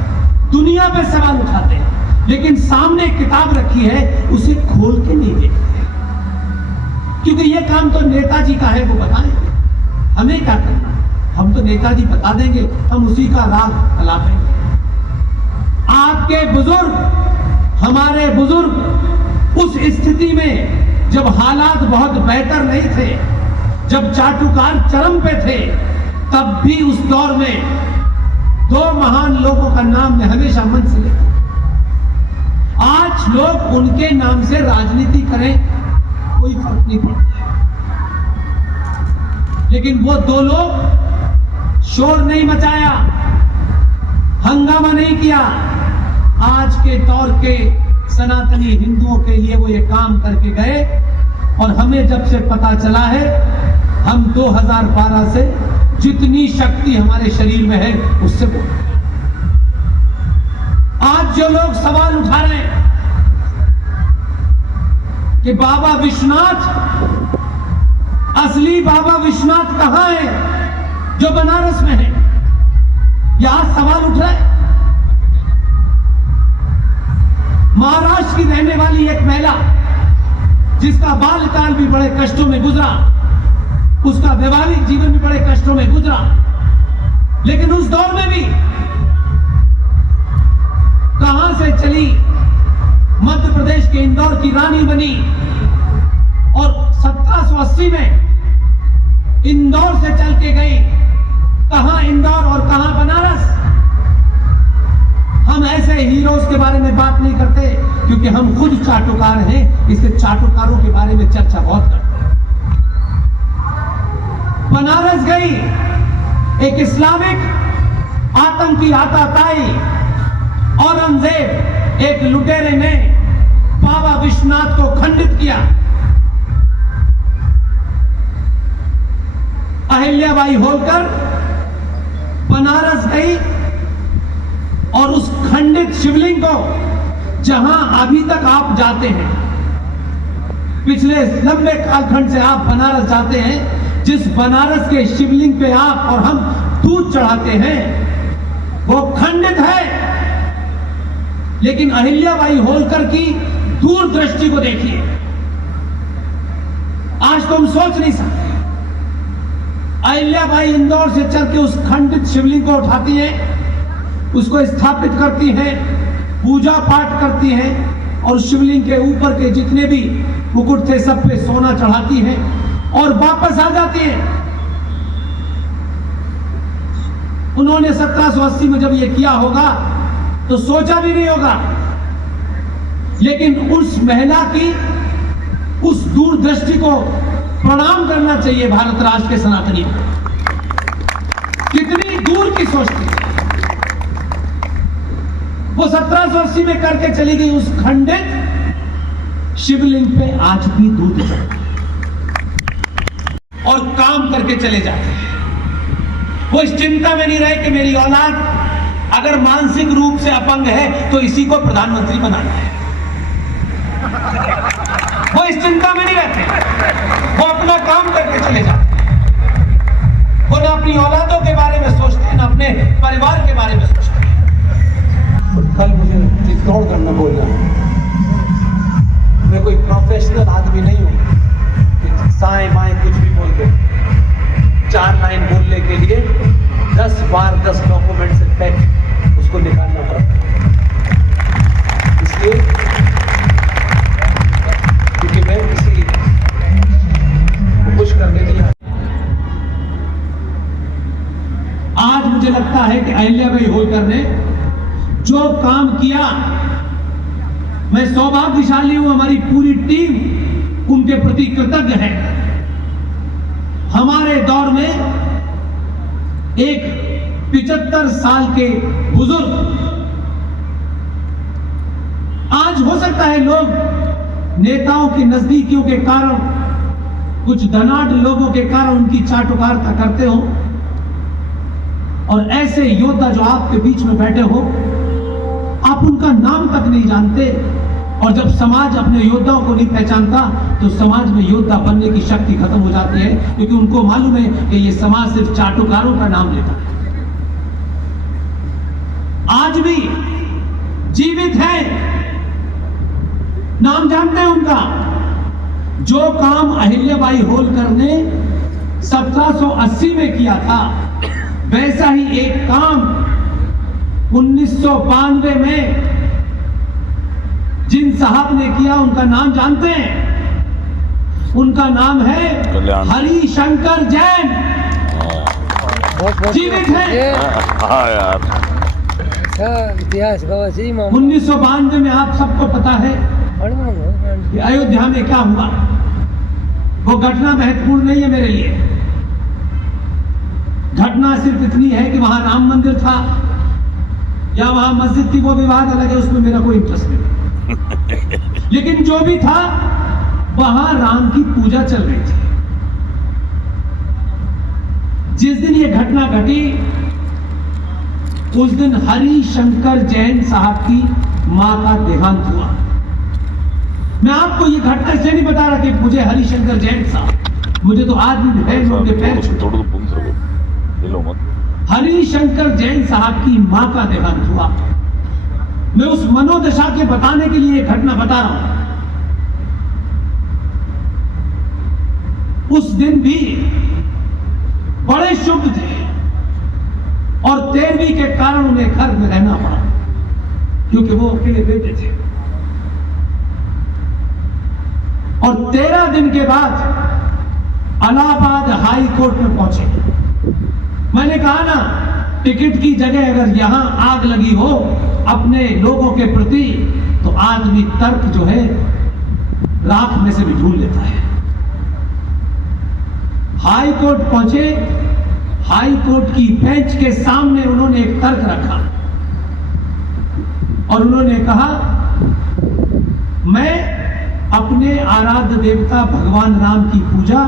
दुनिया पे सवाल उठाते हैं, लेकिन सामने किताब रखी है उसे खोल के नहीं देखते, क्योंकि यह काम तो नेताजी का है, वो बताएंगे हमें क्या करना है। हम तो नेताजी बता देंगे, हम उसी का राग फैलाएंगे। आपके बुजुर्ग, हमारे बुजुर्ग उस स्थिति में जब हालात बहुत बेहतर नहीं थे, जब चाटुकार चरम पे थे, तब भी उस दौर में 2 महान लोगों का नाम मैं हमेशा मन से लेता हूं। आज लोग उनके नाम से राजनीति करें, कोई फर्क नहीं पड़ता है, लेकिन वो 2 लोग शोर नहीं मचाया, हंगामा नहीं किया। आज के दौर के सनातनी हिंदुओं के लिए वो ये काम करके गए, और हमें जब से पता चला है, हम 2012 से जितनी शक्ति हमारे शरीर में है उससे बोल रहे हैं। आज जो लोग सवाल उठा रहे हैं कि बाबा विश्वनाथ, असली बाबा विश्वनाथ कहां है जो बनारस में है, यहां सवाल उठ रहा है। महाराष्ट्र की रहने वाली एक महिला जिसका बालकाल भी बड़े कष्टों में गुजरा, उसका वैवाहिक जीवन भी बड़े कष्टों में गुजरा, लेकिन उस दौर में भी कहां से चली, मध्य प्रदेश के इंदौर की रानी बनी, और 1780 में इंदौर से चल के गई। कहां इंदौर और कहां बनारस। हम ऐसे हीरोज के बारे में बात नहीं करते, क्योंकि हम खुद चाटुकार हैं, इसलिए चाटुकारों के बारे में चर्चा बहुत करते हैं। बनारस गई एक इस्लामिक आतंकी आताताई औरंगजेब, एक लुटेरे ने बाबा विश्वनाथ को खंडित किया। अहिल्याबाई होलकर बनारस गई और उस खंडित शिवलिंग को, जहां अभी तक आप जाते हैं, पिछले लंबे कालखंड से आप बनारस जाते हैं, जिस बनारस के शिवलिंग पे आप और हम दूध चढ़ाते हैं वो खंडित है। लेकिन अहिल्याबाई होलकर की दूरदृष्टि को देखिए, आज तो हम सोच नहीं सकते। अहिल्याबाई इंदौर से चल के उस खंडित शिवलिंग को उठाती हैं, उसको स्थापित करती हैं, पूजा पाठ करती हैं और शिवलिंग के ऊपर के जितने भी मुकुट थे सब पे सोना चढ़ाती हैं और वापस आ जाती हैं। उन्होंने 1780 में जब ये किया होगा तो सोचा भी नहीं होगा, लेकिन उस महिला की उस दूरदृष्टि को प्रणाम करना चाहिए भारत राष्ट्र के सनातनी को। कितनी दूर की सोच थी वो, 1780 में करके चली गई। उस खंडित शिवलिंग पे आज भी दूध चढ़ता और काम करके चले जाते हैं। वो इस चिंता में नहीं रहे कि मेरी औलाद अगर मानसिक रूप से अपंग है तो इसी को प्रधानमंत्री बनाना है। वो इस चिंता में नहीं रहते, वो अपना काम करके चले जाते हैं। वो ना अपनी औलादों के बारे में सोचते हैं, ना अपने परिवार के बारे में सोचते हैं। कल मुझे चित्तौड़ करना बोलना, मैं कोई प्रोफेशनल आदमी नहीं हूं कि साएं बाएं कुछ भी बोल दे। 4 लाइन बोलने के लिए 10 बार 10 डॉक्यूमेंट से फैक्ट उसको निकालना पड़ता है। इसलिए क्योंकि मैं किसी को खुश करने के लिए, आज मुझे लगता है कि अहिल्याबाई होलकर ने जो काम किया, मैं सौभाग्यशाली हूं, हमारी पूरी टीम उनके प्रति कृतज्ञ है। हमारे दौर में एक 75 साल के बुजुर्ग, आज हो सकता है लोग नेताओं की नजदीकियों के कारण, कुछ धनाढ़ लोगों के कारण उनकी चाटुकारिता करते हो, और ऐसे योद्धा जो आपके बीच में बैठे हो आप उनका नाम तक नहीं जानते। और जब समाज अपने योद्धाओं को नहीं पहचानता तो समाज में योद्धा बनने की शक्ति खत्म हो जाती है, क्योंकि उनको मालूम है कि ये समाज सिर्फ चाटुकारों का नाम लेता है। आज भी जीवित है, नाम जानते हैं उनका। जो काम अहिल्याबाई होलकर ने 1780 में किया था, वैसा ही एक काम 1992 में जिन साहब ने किया, उनका नाम जानते हैं? उनका नाम है हरिशंकर जैन। जीवित है। हाँ यार, इतिहास 1992 में आप सबको पता है कि अयोध्या में क्या हुआ। वो घटना महत्वपूर्ण नहीं है मेरे लिए। घटना सिर्फ इतनी है कि वहां राम मंदिर था या वहां मस्जिद थी, वो विवाद अलग है, उसमें मेरा कोई इंटरेस्ट नहीं। लेकिन जो भी था, वहां राम की पूजा चल रही थी। जिस दिन ये घटना घटी उस दिन हरिशंकर जैन साहब की मां का देहांत हुआ। मैं आपको ये घटना इसलिए नहीं बता रहा कि मुझे हरिशंकर जैन साहब, मुझे तो आज भी है उनके पैर छूटे। हरिशंकर जैन साहब की मां का देहांत हुआ। मैं उस मनोदशा के बताने के लिए घटना बता रहा हूं। उस दिन भी बड़े शुभ थे और 13वीं के कारण उन्हें घर में रहना पड़ा, क्योंकि वो अकेले बेटे थे। और 13 दिन के बाद इलाहाबाद हाई कोर्ट में पहुंचे। मैंने कहा ना, टिकट की जगह अगर यहां आग लगी हो अपने लोगों के प्रति, तो आदमी तर्क जो है राख में से भी ढूंढ लेता है। हाई कोर्ट पहुंचे। हाई कोर्ट की बेंच के सामने उन्होंने एक तर्क रखा और उन्होंने कहा, मैं अपने आराध्य देवता भगवान राम की पूजा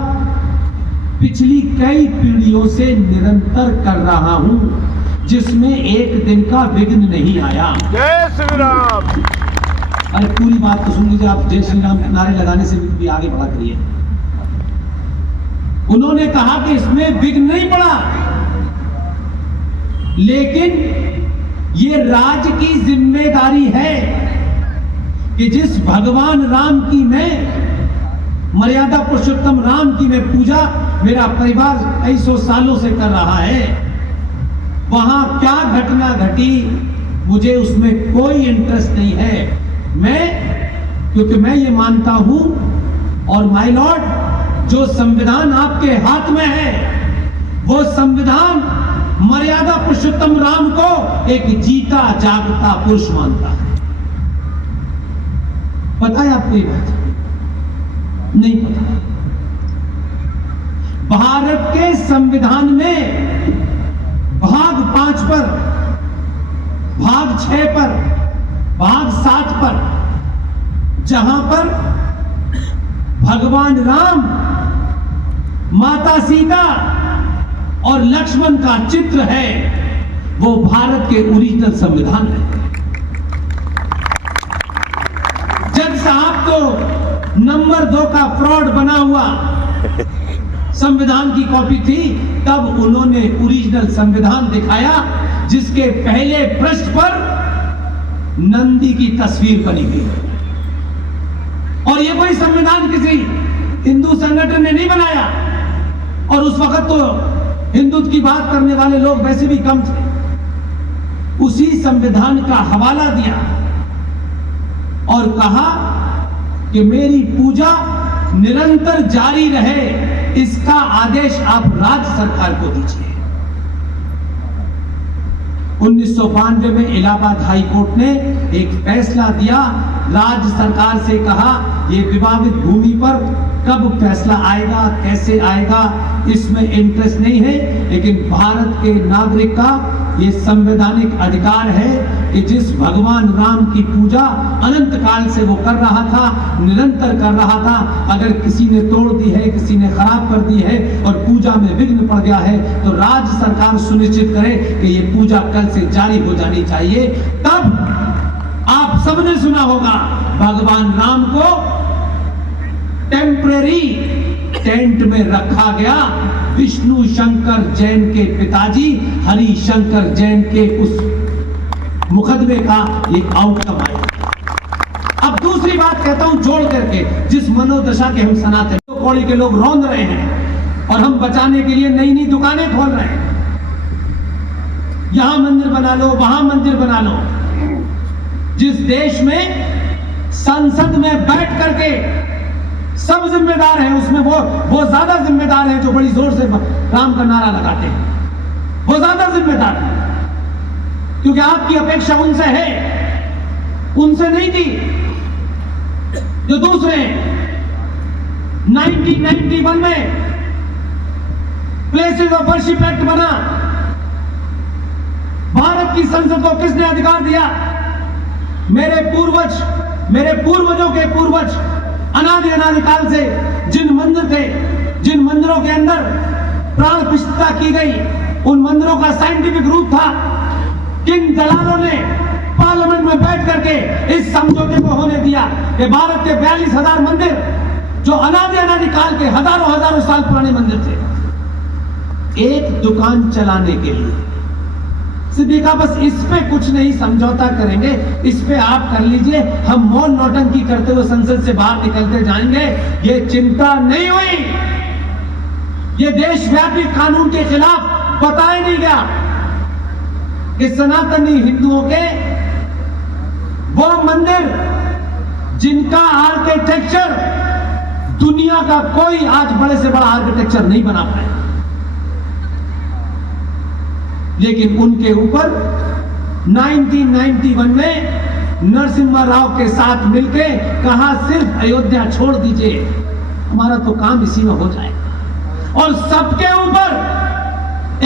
पिछली कई पीढ़ियों से निरंतर कर रहा हूं, जिसमें एक दिन का विघ्न नहीं आया। जय श्री राम। अरे पूरी बात तो सुन लीजिए आप, जय श्री राम के नारे लगाने से भी आगे बढ़ा करिए। उन्होंने कहा कि इसमें विघ्न नहीं पड़ा, लेकिन ये राज्य की जिम्मेदारी है कि जिस भगवान राम की मैं, मर्यादा पुरुषोत्तम राम की मैं पूजा मेरा परिवार कई सौ सालों से कर रहा है, वहां क्या घटना घटी मुझे उसमें कोई इंटरेस्ट नहीं है। क्योंकि मैं ये मानता हूं, और माय लॉर्ड, जो संविधान आपके हाथ में है वो संविधान मर्यादा पुरुषोत्तम राम को एक जीता जागता पुरुष मानता है। पता है आपको ये बात? नहीं पता। भारत के संविधान में भाग 5 पर, भाग 6 पर, भाग 7 पर, जहां पर भगवान राम, माता सीता और लक्ष्मण का चित्र है, वो भारत के ओरिजिनल संविधान है। जज साहब तो नंबर 2 का फ्रॉड बना हुआ संविधान की कॉपी थी, तब उन्होंने ओरिजिनल संविधान दिखाया जिसके पहले पृष्ठ पर नंदी की तस्वीर बनी हुई। और ये कोई संविधान किसी हिंदू संगठन ने नहीं बनाया, और उस वक्त तो हिंदुत्व की बात करने वाले लोग वैसे भी कम थे। उसी संविधान का हवाला दिया और कहा कि मेरी पूजा निरंतर जारी रहे, इसका आदेश आप राज्य सरकार को दीजिए। 1992 में इलाहाबाद हाई कोर्ट ने एक फैसला दिया, राज्य सरकार से कहा ये विवादित भूमि पर कब फैसला आएगा, कैसे आएगा, इसमें इंटरेस्ट नहीं है, लेकिन भारत के नागरिक का ये संवैधानिक अधिकार है कि जिस भगवान राम की पूजा अनंत काल से वो कर रहा था, निरंतर कर रहा था, अगर किसी ने तोड़ दी है, किसी ने खराब कर दी है और पूजा में विघ्न पड़ गया है, तो राज्य सरकार सुनिश्चित करे कि ये पूजा कल से जारी हो जानी चाहिए। तब आप सबने सुना होगा भगवान राम को टेम्परेरी टेंट में रखा गया। विष्णु शंकर जैन के पिताजी हरि शंकर जैन के उस मुकदमे का एक आउटकम आया। अब दूसरी बात कहता हूं जोड़ करके, जिस मनोदशा के हम सनातन कौड़ी के लोग रौंद रहे हैं और हम बचाने के लिए नई नई दुकानें खोल रहे हैं, यहां मंदिर बना लो, वहां मंदिर बना लो। जिस देश में संसद में बैठ करके सब जिम्मेदार हैं, उसमें वो ज्यादा जिम्मेदार हैं जो बड़ी जोर से राम का नारा लगाते हैं, वो ज्यादा जिम्मेदार है, क्योंकि आपकी अपेक्षा उनसे है, उनसे नहीं थी। जो दूसरे 1991 में प्लेसेस ऑफ वर्शिप एक्ट बना, भारत की संसद को किसने अधिकार दिया? मेरे पूर्वजों के पूर्वज अनादि काल से जिन मंदिर थे, जिन मंदिरों के अंदर प्राण प्रतिष्ठा की गई, उन मंदिरों का साइंटिफिक रूप था। किन दलालों ने पार्लियामेंट में बैठ करके इस समझौते को होने दिया कि भारत के 42,000 मंदिर, जो अनादि काल के हजारों साल पुराने मंदिर थे, एक दुकान चलाने के लिए सिद्धि का बस इस पे कुछ नहीं समझौता करेंगे, इस पे आप कर लीजिए, हम मौन नौटंकी करते हुए संसद से बाहर निकलते जाएंगे। ये चिंता नहीं हुई। ये देशव्यापी कानून के खिलाफ बताया नहीं गया कि सनातनी हिंदुओं के वो मंदिर जिनका आर्किटेक्चर दुनिया का कोई आज बड़े से बड़ा आर्किटेक्चर नहीं बना पाया, लेकिन उनके ऊपर 1991 में नरसिम्हा राव के साथ मिलकर कहा सिर्फ अयोध्या छोड़ दीजिए, हमारा तो काम इसी में हो जाएगा। और सबके ऊपर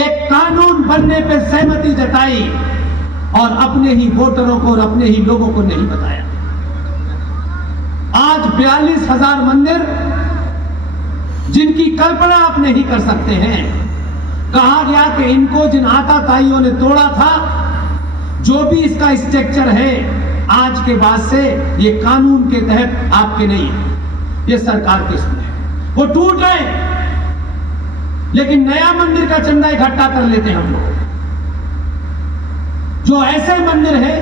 एक कानून बनने पे सहमति जताई और अपने ही वोटरों को और अपने ही लोगों को नहीं बताया। आज 42,000 मंदिर जिनकी कल्पना आप नहीं कर सकते हैं, कहा गया कि इनको जिन आताताइयों ने तोड़ा था, जो भी इसका स्ट्रक्चर है, आज के बाद से ये कानून के तहत आपके नहीं है, ये सरकार के इसमें है। वो टूट रहे हैं, लेकिन नया मंदिर का चंदा इकट्ठा कर लेते हैं हम लोग। जो ऐसे मंदिर हैं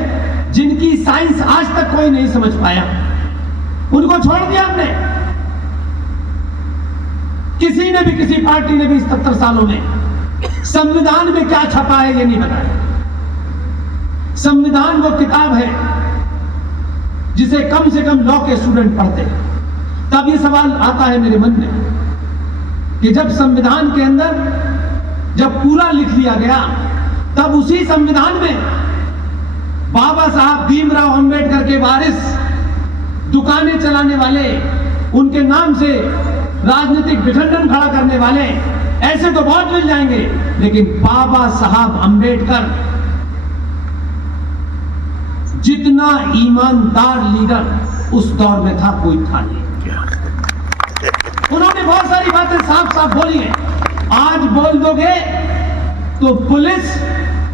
जिनकी साइंस आज तक कोई नहीं समझ पाया, उनको छोड़ दिया हमने। किसी ने भी, किसी पार्टी ने भी इस 70 सालों में संविधान में क्या छपा है ये नहीं बताया। संविधान वो किताब है जिसे कम से कम लॉ के स्टूडेंट पढ़ते हैं। तब ये सवाल आता है मेरे मन में कि जब संविधान के अंदर जब पूरा लिख लिया गया, तब उसी संविधान में बाबा साहब भीमराव अंबेडकर के वारिस, दुकानें चलाने वाले, उनके नाम से राजनीतिक विखंडन खड़ा करने वाले, ऐसे तो बहुत मिल जाएंगे, लेकिन बाबा साहब अंबेडकर जितना ईमानदार लीडर उस दौर में था, कोई था नहीं। उन्होंने बहुत सारी बातें साफ साफ बोली हैं। आज बोल दोगे तो पुलिस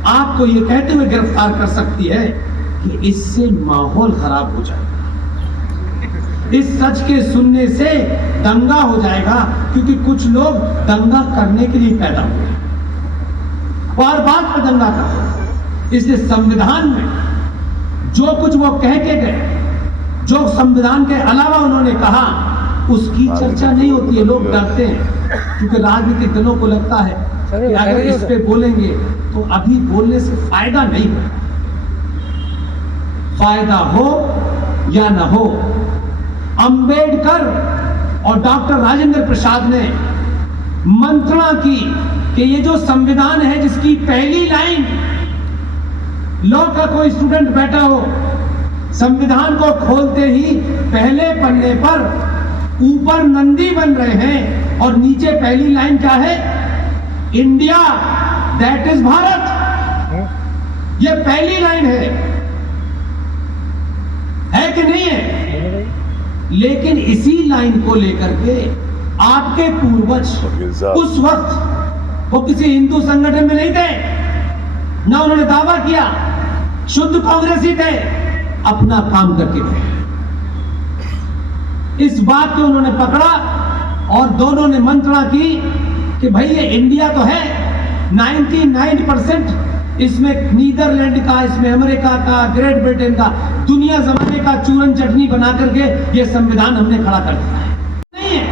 आपको ये कहते हुए गिरफ्तार कर सकती है कि इससे माहौल खराब हो जाएगा, इस सच के सुनने से दंगा हो जाएगा, क्योंकि कुछ लोग दंगा करने के लिए पैदा हुए, बार बार पर दंगा करते। इसलिए संविधान में जो कुछ वो कह के गए, जो संविधान के अलावा उन्होंने कहा, उसकी चर्चा नहीं होती है। लोग डरते हैं, क्योंकि राजनीतिक दलों को लगता है कि अगर इस पे बोलेंगे तो अभी बोलने से फायदा नहीं हो। फायदा हो या ना हो, अंबेडकर और डॉक्टर राजेंद्र प्रसाद ने मंत्रणा की कि ये जो संविधान है, जिसकी पहली लाइन, लॉ का कोई स्टूडेंट बैठा हो, संविधान को खोलते ही पहले पन्ने पर ऊपर नंदी बन रहे हैं और नीचे पहली लाइन क्या है? India, that is Bharat. ये पहली लाइन है कि नहीं है? लेकिन इसी लाइन को लेकर के आपके पूर्वज उस वक्त वो किसी हिंदू संगठन में नहीं थे, ना उन्होंने दावा किया, शुद्ध कांग्रेसी थे, अपना काम करके गए। इस बात को उन्होंने पकड़ा और दोनों ने मंत्रणा की कि भाई ये इंडिया तो है, 99% इसमें नीदरलैंड का, इसमें अमेरिका का, ग्रेट ब्रिटेन का, दुनिया जमाने का चूरन चटनी बना करके ये संविधान हमने खड़ा कर दिया है। नहीं है।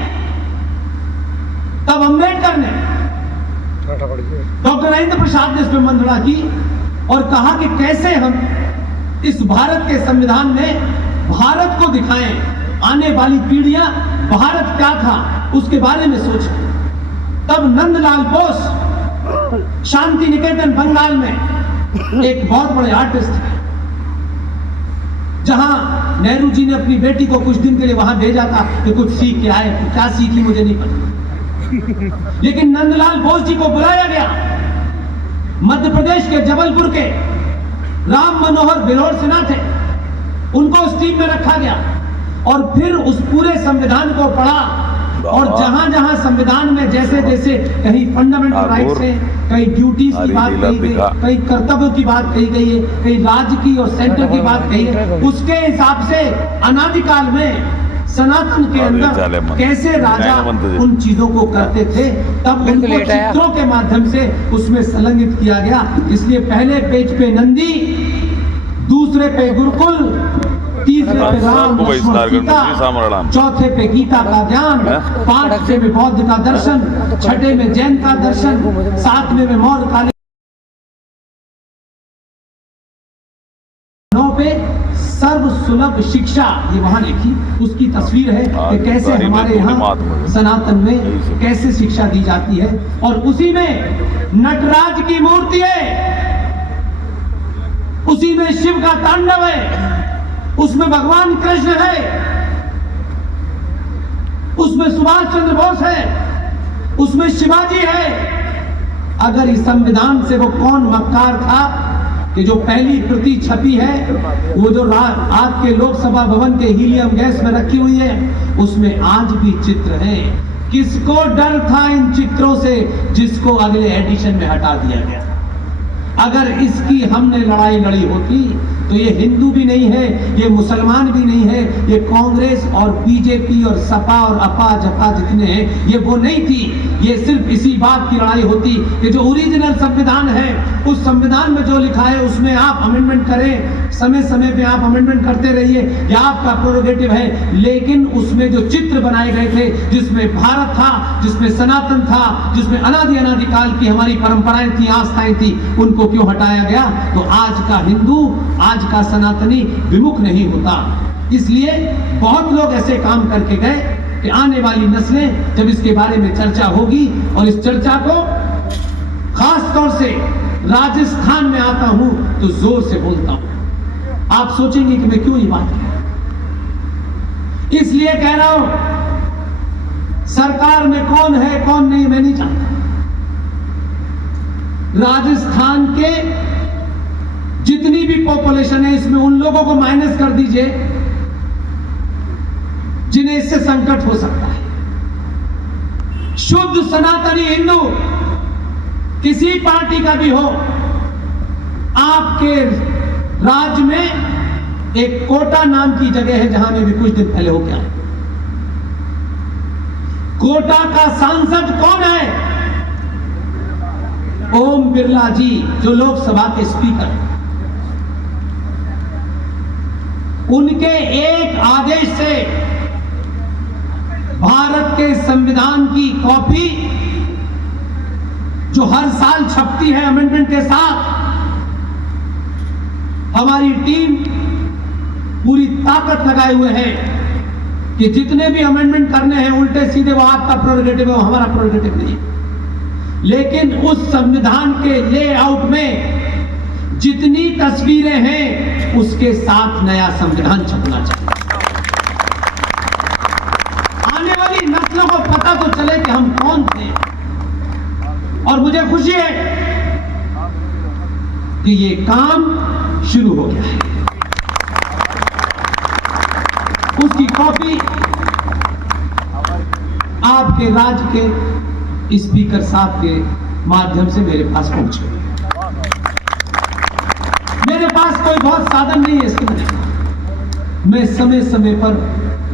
तब अंबेडकर ने, डॉक्टर राजेंद्र प्रसाद ने इस पर मंत्रणा की और कहा कि कैसे हम इस भारत के संविधान में भारत को दिखाएं, आने वाली पीढ़ियां भारत क्या था उसके बारे में सोचें। तब नंदलाल बोस शांति निकेतन बंगाल में एक बहुत बड़े आर्टिस्ट थे, जहां नेहरू जी ने अपनी बेटी को कुछ दिन के लिए वहां भेजा था कि कुछ सीख के आए। क्या सीखी मुझे नहीं पता, लेकिन नंदलाल बोस जी को बुलाया गया। मध्य प्रदेश के जबलपुर के राम मनोहर बिलोर सिन्हा थे, उनको उस टीम में रखा गया और फिर उस पूरे संविधान को पढ़ा और जहां जहां संविधान में जैसे जैसे कहीं फंडामेंटल राइट्स है, कहीं ड्यूटीज की बात कही गई, कहीं कर्तव्यों की बात कही गई है, कहीं राज्य की और सेंटर की बात कही है, उसके हिसाब से अनादिकाल में सनातन के अंदर कैसे राजा उन चीजों को करते थे, तब उनको चित्रों के माध्यम से उसमें संलग्नित किया गया। इसलिए पहले पेज पे नंदी, दूसरे पे गुरुकुल, तीसरे पे राम लक्ष्मण सीता, चौथे पे गीता का ज्ञान, पांचवे में बौद्ध का दर्शन, छठे में जैन का दर्शन, सातवें में मौर्य कालीन, नौ पे सर्व सुलभ शिक्षा, ये वहां लिखी, उसकी तस्वीर है कि कैसे हमारे यहाँ सनातन में कैसे शिक्षा दी जाती है। और उसी में नटराज की मूर्ति है, उसी में शिव का तांडव है, उसमें भगवान कृष्ण है, उसमें सुभाष चंद्र बोस है, उसमें शिवाजी है। अगर इस संविधान से वो कौन मक्कार था कि जो पहली प्रति छपी है, वो जो आज के लोकसभा भवन के हीलियम गैस में रखी हुई है, उसमें आज भी चित्र हैं। किसको डर था इन चित्रों से, जिसको अगले एडिशन में हटा दिया गया। अगर इसकी हमने लड़ाई लड़ी होती तो ये हिंदू भी नहीं है, ये मुसलमान भी नहीं है, ये कांग्रेस और बीजेपी और सपा और अपा जपा जितने हैं, ये वो नहीं थी। ये सिर्फ इसी बात की लड़ाई होती कि जो ओरिजिनल संविधान है, उस संविधान में जो लिखा है उसमें आप अमेंडमेंट करें, समय समय पे आप अमेंडमेंट करते रहिए, यह आपका प्रोरोगेटिव है। लेकिन उसमें जो चित्र बनाए गए थे, जिसमें भारत था, जिसमें सनातन था, जिसमें अनादि अनादिकाल की हमारी परंपराएं थी, आस्थाएं थी, उनको क्यों हटाया गया? तो आज का हिंदू, आज का सनातनी विमुख नहीं होता। इसलिए बहुत लोग ऐसे काम करके गए कि आने वाली नस्लें जब इसके बारे में चर्चा होगी, और इस चर्चा को खास तौर से राजस्थान में आता हूं तो जोर से बोलता हूं। आप सोचेंगे कि मैं क्यों ये बात कह रहा हूं। इसलिए कह रहा हूं, सरकार में कौन है कौन नहीं मैं नहीं जानता। राजस्थान के जितनी भी पॉपुलेशन है, इसमें उन लोगों को माइनस कर दीजिए जिन्हें इससे संकट हो सकता है। शुद्ध सनातनी हिंदू किसी पार्टी का भी हो, आपके राज्य में एक कोटा नाम की जगह है जहां में भी कुछ दिन पहले हो गया। कोटा का सांसद कौन है? ओम बिरला जी, जो लोकसभा के स्पीकर हैं। उनके एक आदेश से भारत के संविधान की कॉपी जो हर साल छपती है अमेंडमेंट के साथ, हमारी टीम पूरी ताकत लगाए हुए है कि जितने भी अमेंडमेंट करने हैं उल्टे सीधे वो आपका प्रोरोगेटिव है, वो हमारा प्रोरोगेटिव नहीं। लेकिन उस संविधान के लेआउट में जितनी तस्वीरें हैं उसके साथ नया संविधान छपना चाहिए। आने वाली नस्लों को पता तो चले कि हम कौन थे। और मुझे खुशी है कि ये काम शुरू हो गया है। उसकी कॉपी आपके राज्य के स्पीकर साहब के माध्यम से मेरे पास पहुंचे। मेरे पास कोई बहुत साधन नहीं है इसके लिए। मैं समय समय पर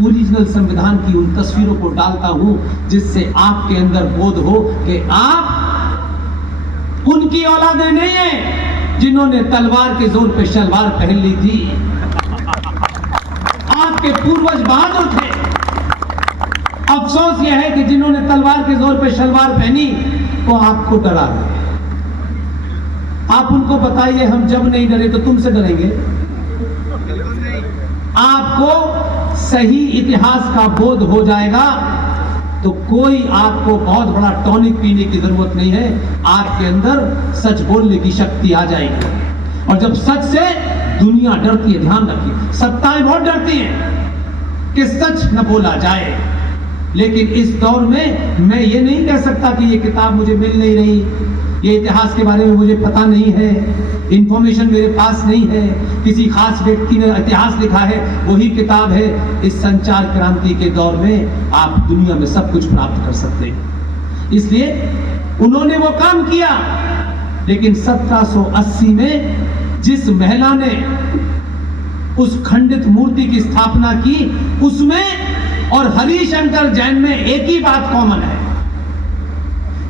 ओरिजिनल संविधान की उन तस्वीरों को डालता हूं जिससे आपके अंदर बोध हो कि आप उनकी औलादें नहीं है जिन्होंने तलवार के जोर पे शलवार पहन ली थी। आपके पूर्वज बहादुर थे। अफसोस यह है कि जिन्होंने तलवार के जोर पे शलवार पहनी वो आपको डरा गए। आप उनको बताइए हम जब नहीं डरे तो तुमसे डरेंगे। आपको सही इतिहास का बोध हो जाएगा तो कोई आपको बहुत बड़ा टॉनिक पीने की जरूरत नहीं है। आपके अंदर सच बोलने की शक्ति आ जाएगी। और जब सच से दुनिया डरती है, ध्यान रखिए, सत्ताएं बहुत डरती हैं कि सच न बोला जाए। लेकिन इस दौर में मैं ये नहीं कह सकता कि ये किताब मुझे मिल नहीं रही, ये इतिहास के बारे में मुझे पता नहीं है, इंफॉर्मेशन मेरे पास नहीं है, किसी खास व्यक्ति ने इतिहास लिखा है वही किताब है। इस संचार क्रांति के दौर में आप दुनिया में सब कुछ प्राप्त कर सकते हैं। इसलिए उन्होंने वो काम किया। लेकिन 1780 में जिस महिला ने उस खंडित मूर्ति की स्थापना की, उसमें और हरिशंकर जैन में एक ही बात कॉमन है।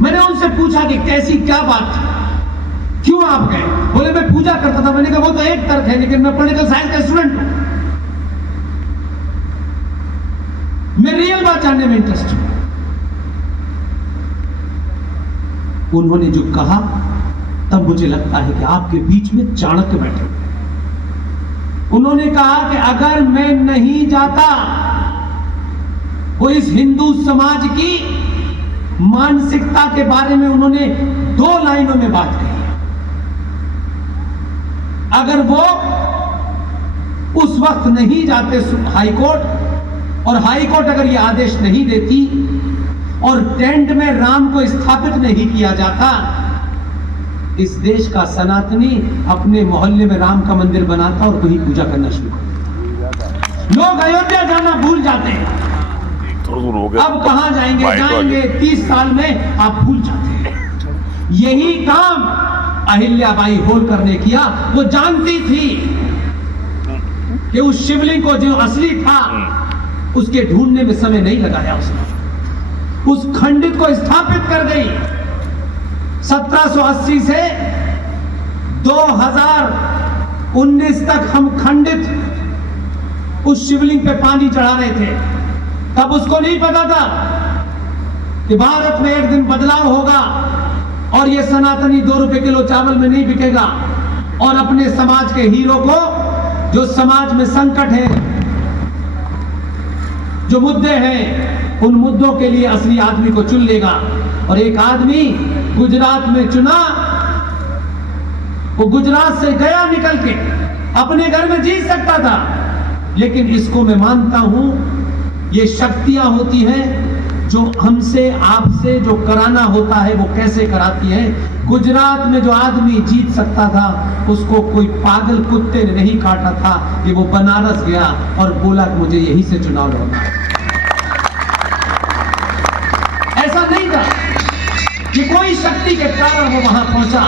मैंने उनसे पूछा कि कैसी क्या बात थी, क्यों आप गए? बोले मैं पूजा करता था। मैंने कहा वो तो एक तर्क है, लेकिन मैं पॉलिटिकल साइंस का स्टूडेंट हूं, मैं रियल बात जानने में इंटरेस्ट हूं। उन्होंने जो कहा तब मुझे लगता है कि आपके बीच में चाणक्य बैठे। उन्होंने कहा कि अगर मैं नहीं जाता, वो इस हिंदू समाज की मानसिकता के बारे में उन्होंने 2 लाइनों में बात कही। अगर वो उस वक्त नहीं जाते हाईकोर्ट, और हाईकोर्ट अगर ये आदेश नहीं देती और टेंट में राम को स्थापित नहीं किया जाता, इस देश का सनातनी अपने मोहल्ले में राम का मंदिर बनाता और वहीं पूजा करना शुरू करता। लोग अयोध्या जाना भूल जाते हैं। अब कहां जाएंगे? जाएंगे 30 साल में आप भूल जाते हैं। यही काम अहिल्याबाई होलकर ने किया। वो जानती थी कि उस शिवलिंग को जो असली था उसके ढूंढने में समय नहीं लगाया उसने, उस खंडित को स्थापित कर गई। 1780 से 2019 तक हम खंडित उस शिवलिंग पे पानी चढ़ा रहे थे। तब उसको नहीं पता था कि भारत में एक दिन बदलाव होगा और ये सनातनी 2 रुपए किलो चावल में नहीं बिकेगा, और अपने समाज के हीरो को, जो समाज में संकट है, जो मुद्दे हैं, उन मुद्दों के लिए असली आदमी को चुन लेगा। और एक आदमी गुजरात में चुना, वो गुजरात से गया निकल के, अपने घर में जी सकता था, लेकिन इसको मैं मानता हूं ये शक्तियां होती हैं जो हमसे आपसे जो कराना होता है वो कैसे कराती है। गुजरात में जो आदमी जीत सकता था उसको कोई पागल कुत्ते ने नहीं काटा था कि वो बनारस गया और बोला कि मुझे यहीं से चुनाव लड़ना है। ऐसा नहीं था कि कोई शक्ति के कारण वो वहां पहुंचा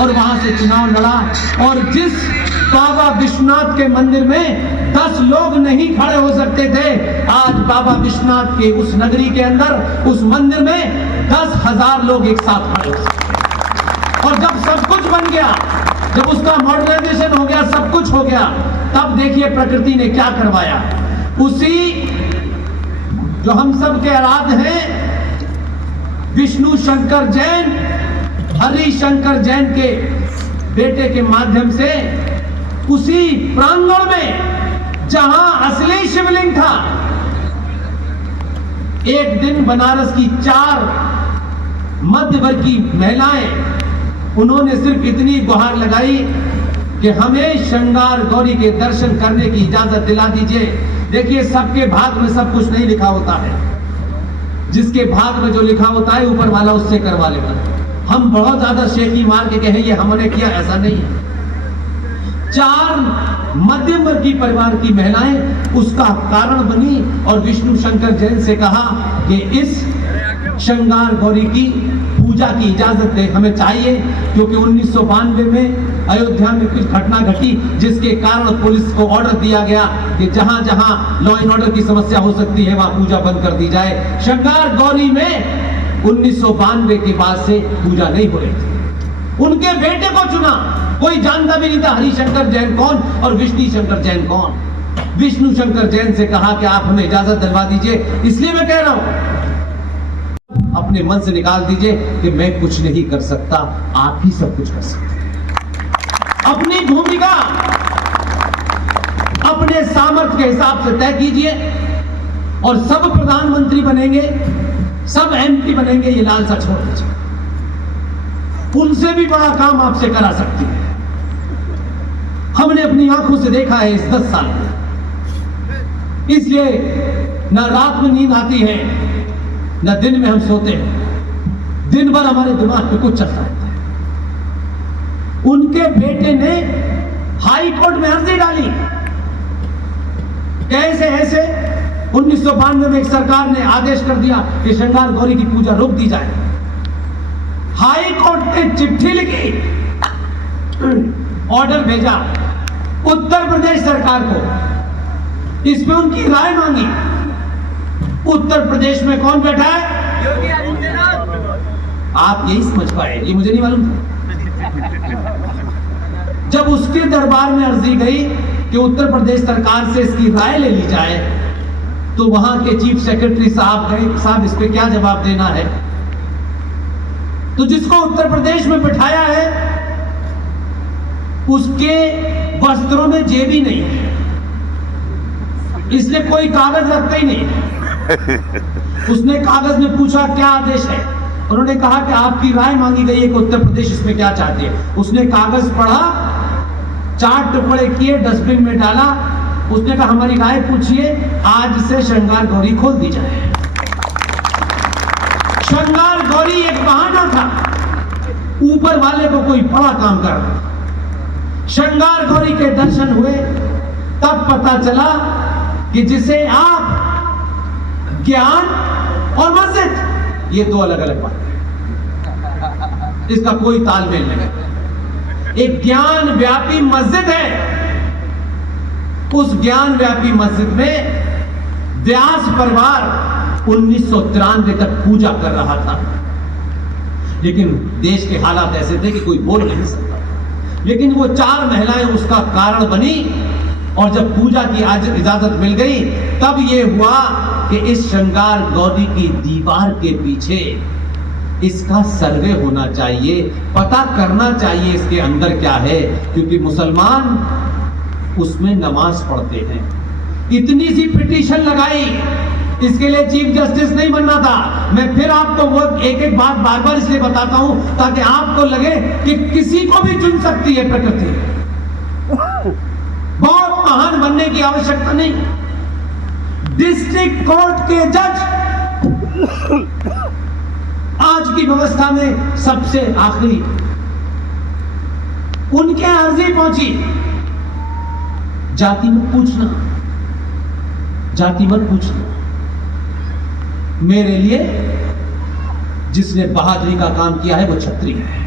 और वहां से चुनाव लड़ा। और जिस बाबा विश्वनाथ के मंदिर में 10 लोग नहीं खड़े हो सकते थे, आज बाबा विश्वनाथ के उस नगरी के अंदर, उस मंदिर में 10,000 लोग एक साथ खड़े हो सकते। और जब सब कुछ बन गया, जब उसका मॉडर्नाइजेशन हो गया, सब कुछ हो गया, तब देखिए प्रकृति ने क्या करवाया। उसी जो हम सब के आराध्य हैं विष्णु शंकर जैन, हरि शंकर जैन के बेटे के माध्यम से, उसी प्रांगण में जहां असली शिवलिंग था, एक दिन बनारस की 4 मध्यवर्गीय महिलाएं, उन्होंने सिर्फ इतनी गुहार लगाई कि हमें श्रृंगार गौरी के दर्शन करने की इजाजत दिला दीजिए। देखिए, सबके भाग में सब कुछ नहीं लिखा होता है, जिसके भाग में जो लिखा होता है ऊपर वाला उससे करवा लेगा। हम बहुत ज्यादा शेखी मार के कहें ये हमने किया, ऐसा नहीं है। 4 मध्यम वर्गीय परिवार की महिलाएं उसका कारण बनी और विष्णु शंकर जैन से कहा कि इस श्रृंगार गौरी की पूजा की इजाजत दे, हमें चाहिए, क्योंकि 1992 में अयोध्या में कुछ घटना घटी जिसके कारण पुलिस को ऑर्डर दिया गया कि जहां जहां लॉ एंड ऑर्डर की समस्या हो सकती है वहां पूजा बंद कर दी जाए। श्रृंगार गौरी में 1992 के बाद से पूजा नहीं हो रही थी। उनके बेटे को चुना, कोई जानता भी नहीं था हरिशंकर जैन कौन और विष्णु शंकर जैन कौन। विष्णु शंकर जैन से कहा कि आप हमें इजाजत दिलवा दीजिए। इसलिए मैं कह रहा हूं, अपने मन से निकाल दीजिए कि मैं कुछ नहीं कर सकता, आप ही सब कुछ कर सकते हैं। अपनी भूमिका अपने सामर्थ्य के हिसाब से तय कीजिए और सब प्रधानमंत्री बनेंगे, सब एमपी बनेंगे, ये लालसा छोड़ दीजिए। उनसे भी बड़ा काम आपसे करा सकती है। हमने अपनी आंखों से देखा है इस 10 साल में। इसलिए न रात में नींद आती है, न दिन में हम सोते हैं। दिन भर हमारे दिमाग में कुछ चलता रहता है। उनके बेटे ने हाई कोर्ट में अर्जी डाली, कैसे ऐसे 1992 में एक सरकार ने आदेश कर दिया कि श्रृंगार गौरी की पूजा रोक दी जाए। हाई कोर्ट ने चिट्ठी लिखी, ऑर्डर भेजा उत्तर प्रदेश सरकार को, इसमें उनकी राय मांगी। उत्तर प्रदेश में कौन बैठा है? योगी आदित्यनाथ। आप यही समझ पाए, ये मुझे नहीं मालूम था। जब उसके दरबार में अर्जी गई कि उत्तर प्रदेश सरकार से इसकी राय ले ली जाए, तो वहां के चीफ सेक्रेटरी साहब गए, साहब इस पे क्या जवाब देना है? तो जिसको उत्तर प्रदेश में बिठाया है उसके वस्त्रों में जेबी नहीं है, इसलिए कोई कागज रखता ही नहीं। उसने कागज में पूछा क्या आदेश है, उन्होंने कहा कि आपकी राय मांगी गई है कि उत्तर प्रदेश इसमें क्या चाहती है। उसने कागज पढ़ा, 4 टुकड़े किए, डस्टबिन में डाला। उसने कहा हमारी राय पूछिए, आज से श्रृंगार गौरी खोल दी जाए। श्रृंगार गौरी एक बहाना था, ऊपर वाले को कोई बड़ा काम कर रहा। श्रृंगार गौरी के दर्शन हुए, तब पता चला कि जिसे आप ज्ञान और मस्जिद, ये 2 अलग अलग बात है, इसका कोई तालमेल नहीं। एक ज्ञान व्यापी मस्जिद है, उस ज्ञान व्यापी मस्जिद में व्यास परिवार 1993 तक पूजा कर रहा था। लेकिन देश के हालात ऐसे थे कि कोई बोल नहीं सकता। लेकिन वो 4 महिलाएं उसका कारण बनी, और जब पूजा की इजाजत मिल गई तब ये हुआ कि इस श्रृंगार गौरी की दीवार के पीछे इसका सर्वे होना चाहिए, पता करना चाहिए इसके अंदर क्या है, क्योंकि मुसलमान उसमें नमाज पढ़ते हैं। इतनी सी पिटीशन लगाई, इसके लिए चीफ जस्टिस नहीं बनना था। मैं फिर आपको वो एक एक बात बार बार इसलिए बताता हूं ताकि आपको लगे कि किसी को भी चुन सकती है प्रकृति। बहुत महान बनने की आवश्यकता नहीं। डिस्ट्रिक्ट कोर्ट के जज आज की व्यवस्था में सबसे आखिरी, उनके अर्जी पहुंची, जाति मत पूछना, जाति मत पूछना। मेरे लिए जिसने बहादुरी का काम किया है वो क्षत्रिय है,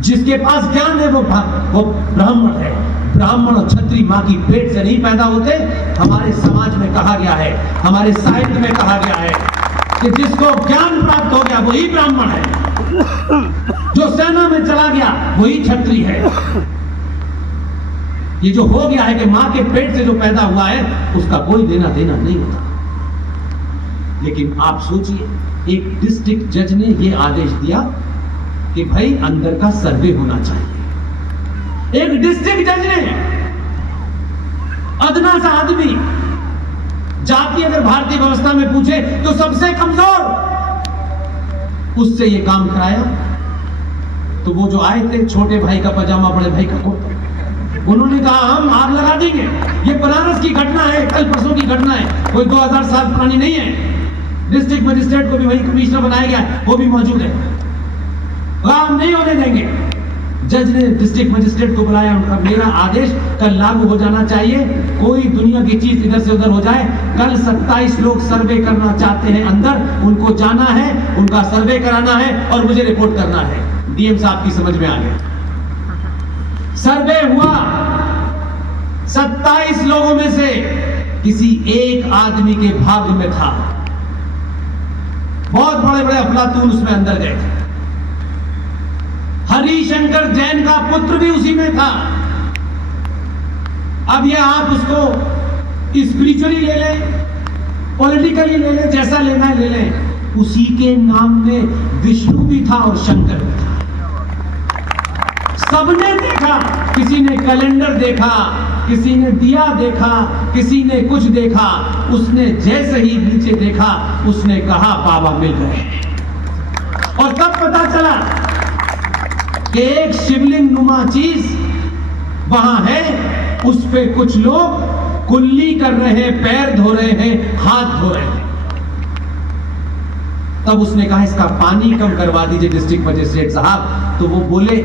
जिसके पास ज्ञान है वो ब्राह्मण है। ब्राह्मण और क्षत्रिय मां की पेट से नहीं पैदा होते। हमारे समाज में कहा गया है, हमारे साहित्य में कहा गया है कि जिसको ज्ञान प्राप्त हो गया वही ब्राह्मण है, जो सेना में चला गया वही क्षत्रिय है। ये जो हो गया है कि मां के पेट से जो पैदा हुआ है उसका कोई देना देना नहीं होता। लेकिन आप सोचिए, एक डिस्ट्रिक्ट जज ने यह आदेश दिया कि भाई अंदर का सर्वे होना चाहिए। एक डिस्ट्रिक्ट जज ने, अदना सा आदमी, जाति अगर भारतीय व्यवस्था में पूछे तो सबसे कमजोर, उससे यह काम कराया। तो वो जो आए थे, छोटे भाई का पजामा बड़े भाई का कोट, उन्होंने कहा हम आग लगा देंगे। ये बनारस की घटना है, कल परसों की घटना है, कोई 2000 साल पुरानी नहीं है। डिस्ट्रिक्ट मजिस्ट्रेट को भी वही कमिश्नर बनाया गया, वो भी मौजूद है। काम नहीं होने देंगे। जज ने डिस्ट्रिक्ट मजिस्ट्रेट को बुलाया, उनका मेरा आदेश कल लागू हो जाना चाहिए, कोई दुनिया की चीज इधर से उधर हो जाए। कल 27 लोग सर्वे करना चाहते हैं अंदर, उनको जाना है, उनका सर्वे कराना है और मुझे रिपोर्ट करना है। डीएम साहब की समझ में आ गया। सर्वे हुआ, 27 लोगों में से किसी एक आदमी के भाग्य में था। बहुत बड़े बड़े अफलातून उसमें अंदर गए थे। हरिशंकर जैन का पुत्र भी उसी में था। अब ये आप उसको स्पिरिचुअली ले लें, पॉलिटिकली ले लें, जैसा लेना है ले लें, उसी के नाम में विष्णु भी था और शंकर भी था। सबने देखा, किसी ने कैलेंडर देखा, किसी ने दिया देखा, किसी ने कुछ देखा। उसने जैसे ही नीचे देखा, उसने कहा बाबा मिल गए। और तब पता चला कि एक शिवलिंग नुमा चीज वहां है, उस पे कुछ लोग कुल्ली कर रहे हैं, पैर धो रहे हैं, हाथ धो रहे हैं। तब उसने कहा इसका पानी कम करवा दीजिए डिस्ट्रिक्ट मजिस्ट्रेट साहब। तो वो बोले,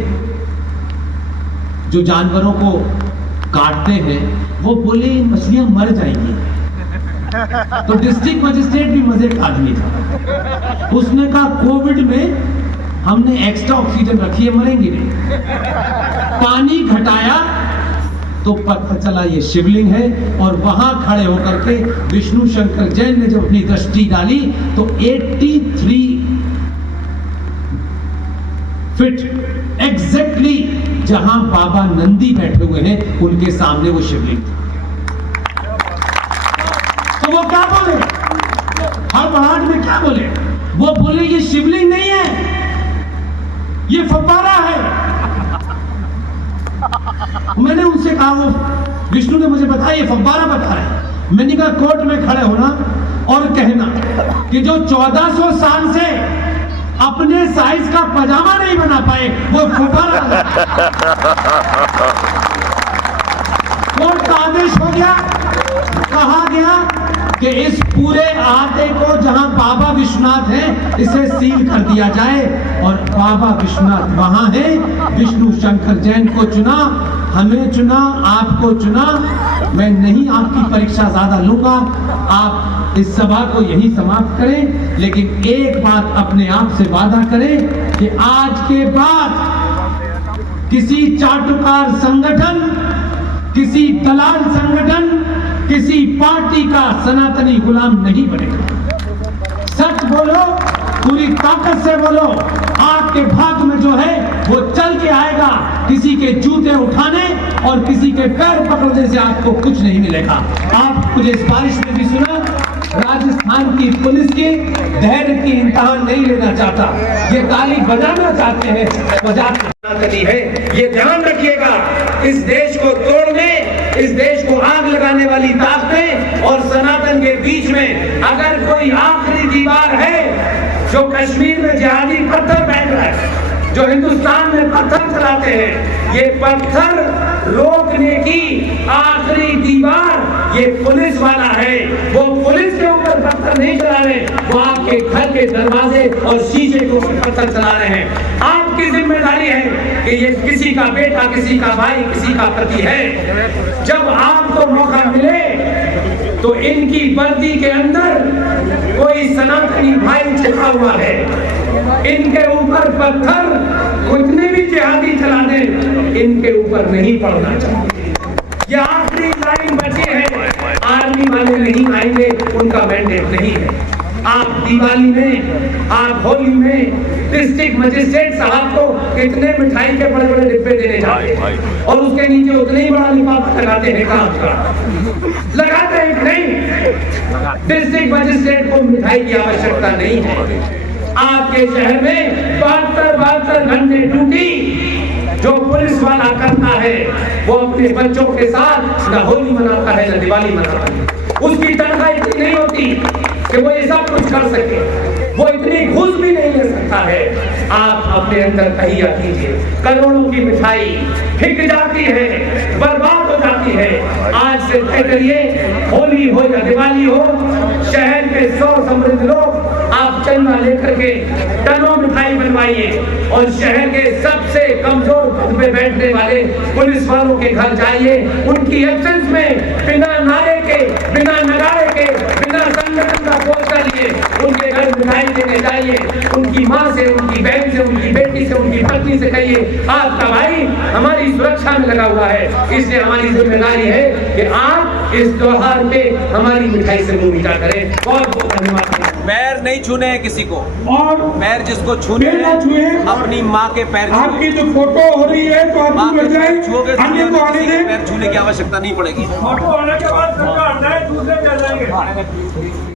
जो जानवरों को काटते हैं वो बोले मछलियां मर जाएंगी। तो डिस्ट्रिक्ट मजिस्ट्रेट भी मजे का आदमी था, उसने कहा कोविड में हमने एक्स्ट्रा ऑक्सीजन रखी है, मरेंगे नहीं। पानी घटाया तो पता चला ये शिवलिंग है। और वहां खड़े होकर के विष्णु शंकर जैन ने जब अपनी दृष्टि डाली तो 83 फीट एग्जैक्टली जहां बाबा नंदी बैठे हुए हैं उनके सामने वो शिवलिंग था। तो वो क्या बोले, हड़बड़ाहट में क्या बोले? वो बोले ये शिवलिंग नहीं है, ये फव्वारा है। मैंने उनसे कहा, वो विष्णु ने मुझे बताया ये फव्वारा बता रहा है। मैंने कहा कोर्ट में खड़े होना और कहना कि जो 1400 साल से अपने साइज का पजामा नहीं बना पाए वो फव्वारा। कोर्ट का आदेश हो गया, कहा गया कि इस पूरे अहाते को जहां बाबा विश्वनाथ है इसे सील कर दिया जाए। और बाबा विश्वनाथ वहां है। विष्णु शंकर जैन को चुना, हमें चुना, आपको चुना। मैं नहीं आपकी परीक्षा ज्यादा लूंगा, आप इस सभा को यही समाप्त करें। लेकिन एक बात अपने आप से वादा करें कि आज के बाद किसी चाटुकार संगठन, किसी दलाल संगठन, किसी पार्टी का सनातनी गुलाम नहीं बनेगा। सच बोलो, पूरी ताकत से बोलो, आपके भाग में जो है वो चल के आएगा। किसी के जूते उठाने और किसी के पैर पकड़ने से आपको कुछ नहीं मिलेगा। आप मुझे इस बारिश में भी सुना, राजस्थान की पुलिस की धैर्य की इम्तिहान नहीं लेना चाहता, ये ताली बजाना चाहते हैं, बजाती है। ये ध्यान रखिएगा, इस देश को तोड़ने, इस देश को आग लगाने वाली ताकतें और सनातन के बीच में अगर कोई आखिरी दीवार है, जो कश्मीर में जिहादी पत्थर फेंक रहा है, जो हिंदुस्तान में पत्थर चलाते हैं, ये पत्थर रोकने की आखिरी दीवार ये पुलिस वाला है। वो पुलिस के ऊपर पत्थर नहीं चला रहे, वो आपके घर के दरवाजे और शीशे के ऊपर पत्थर चला रहे हैं। आपकी जिम्मेदारी है कि ये किसी का बेटा, किसी का भाई, किसी का पति है। जब आपको मौका मिले तो इनकी वर्दी के अंदर कोई सनातनी भाई छिपा हुआ है, इनके ऊपर पत्थर कितने भी जिहादी चला दे, इनके ऊपर नहीं पड़ना चाहिए। ये आखिरी लाइन बची है, आर्मी वाले नहीं आएंगे, उनका मैंडेट नहीं है। आप दिवाली में, आप होली में डिस्ट्रिक्ट मजिस्ट्रेट साहब को कितने मिठाई के बड़े बड़े डिब्बे देने जाते हैं और उसके नीचे उतने ही बड़ा लिफाफा लगाते हैं, काम का लगाते हैं नहीं। डिस्ट्रिक्ट मजिस्ट्रेट को मिठाई की आवश्यकता नहीं है। आपके शहर में 72 घंटे ड्यूटी जो पुलिस वाला करता है, वो अपने बच्चों के साथ न होली मनाता है न दिवाली मनाता है। उसकी तनख्वाह इतनी नहीं होती कि वो ये सब कुछ कर सके, वो इतनी घूस भी नहीं ले सकता है। आप अपने अंदर तहिया कीजिए, करोड़ों की मिठाई फिक जाती है, बर्बाद हो जाती है। आज से तय करिए, होली हो या दिवाली हो, शहर के 100 समृद्ध लोग आप चंदा लेकर के टनों मिठाई बनवाइए और शहर के सबसे कमजोर पद पे बैठने वाले पुलिस वालों के घर जाइए, उनकी एब्सेंस में बिना नारे के, बिना नगाड़े के, बिना संगठन का पोस्टर लिए उनके घर मिठाई देने जाइए। उनकी माँ से, उनकी बहन से, उनकी बेटी से, उनकी पत्नी से कहिए, आपका भाई हमारी सुरक्षा में लगा हुआ है, इसलिए हमारी जिम्मेदारी है कि आप इस त्योहार पे हमारी मिठाई से मुंह मीठा करें। बहुत बहुत धन्यवाद। पैर नहीं छूने हैं किसी को, और पैर जिसको छूने पैर ना छुए, हैं अपनी माँ के पैर छुए। आपकी जो फोटो हो रही है तो माँ आपको के मिल जाए, पैर छुओगे, अन्य को आने किसी के दें। पैर छूने की आवश्यकता नहीं पड़ेगी। फोटो आने के बाद सबका हटाए, दूसरे चल जाएंगे।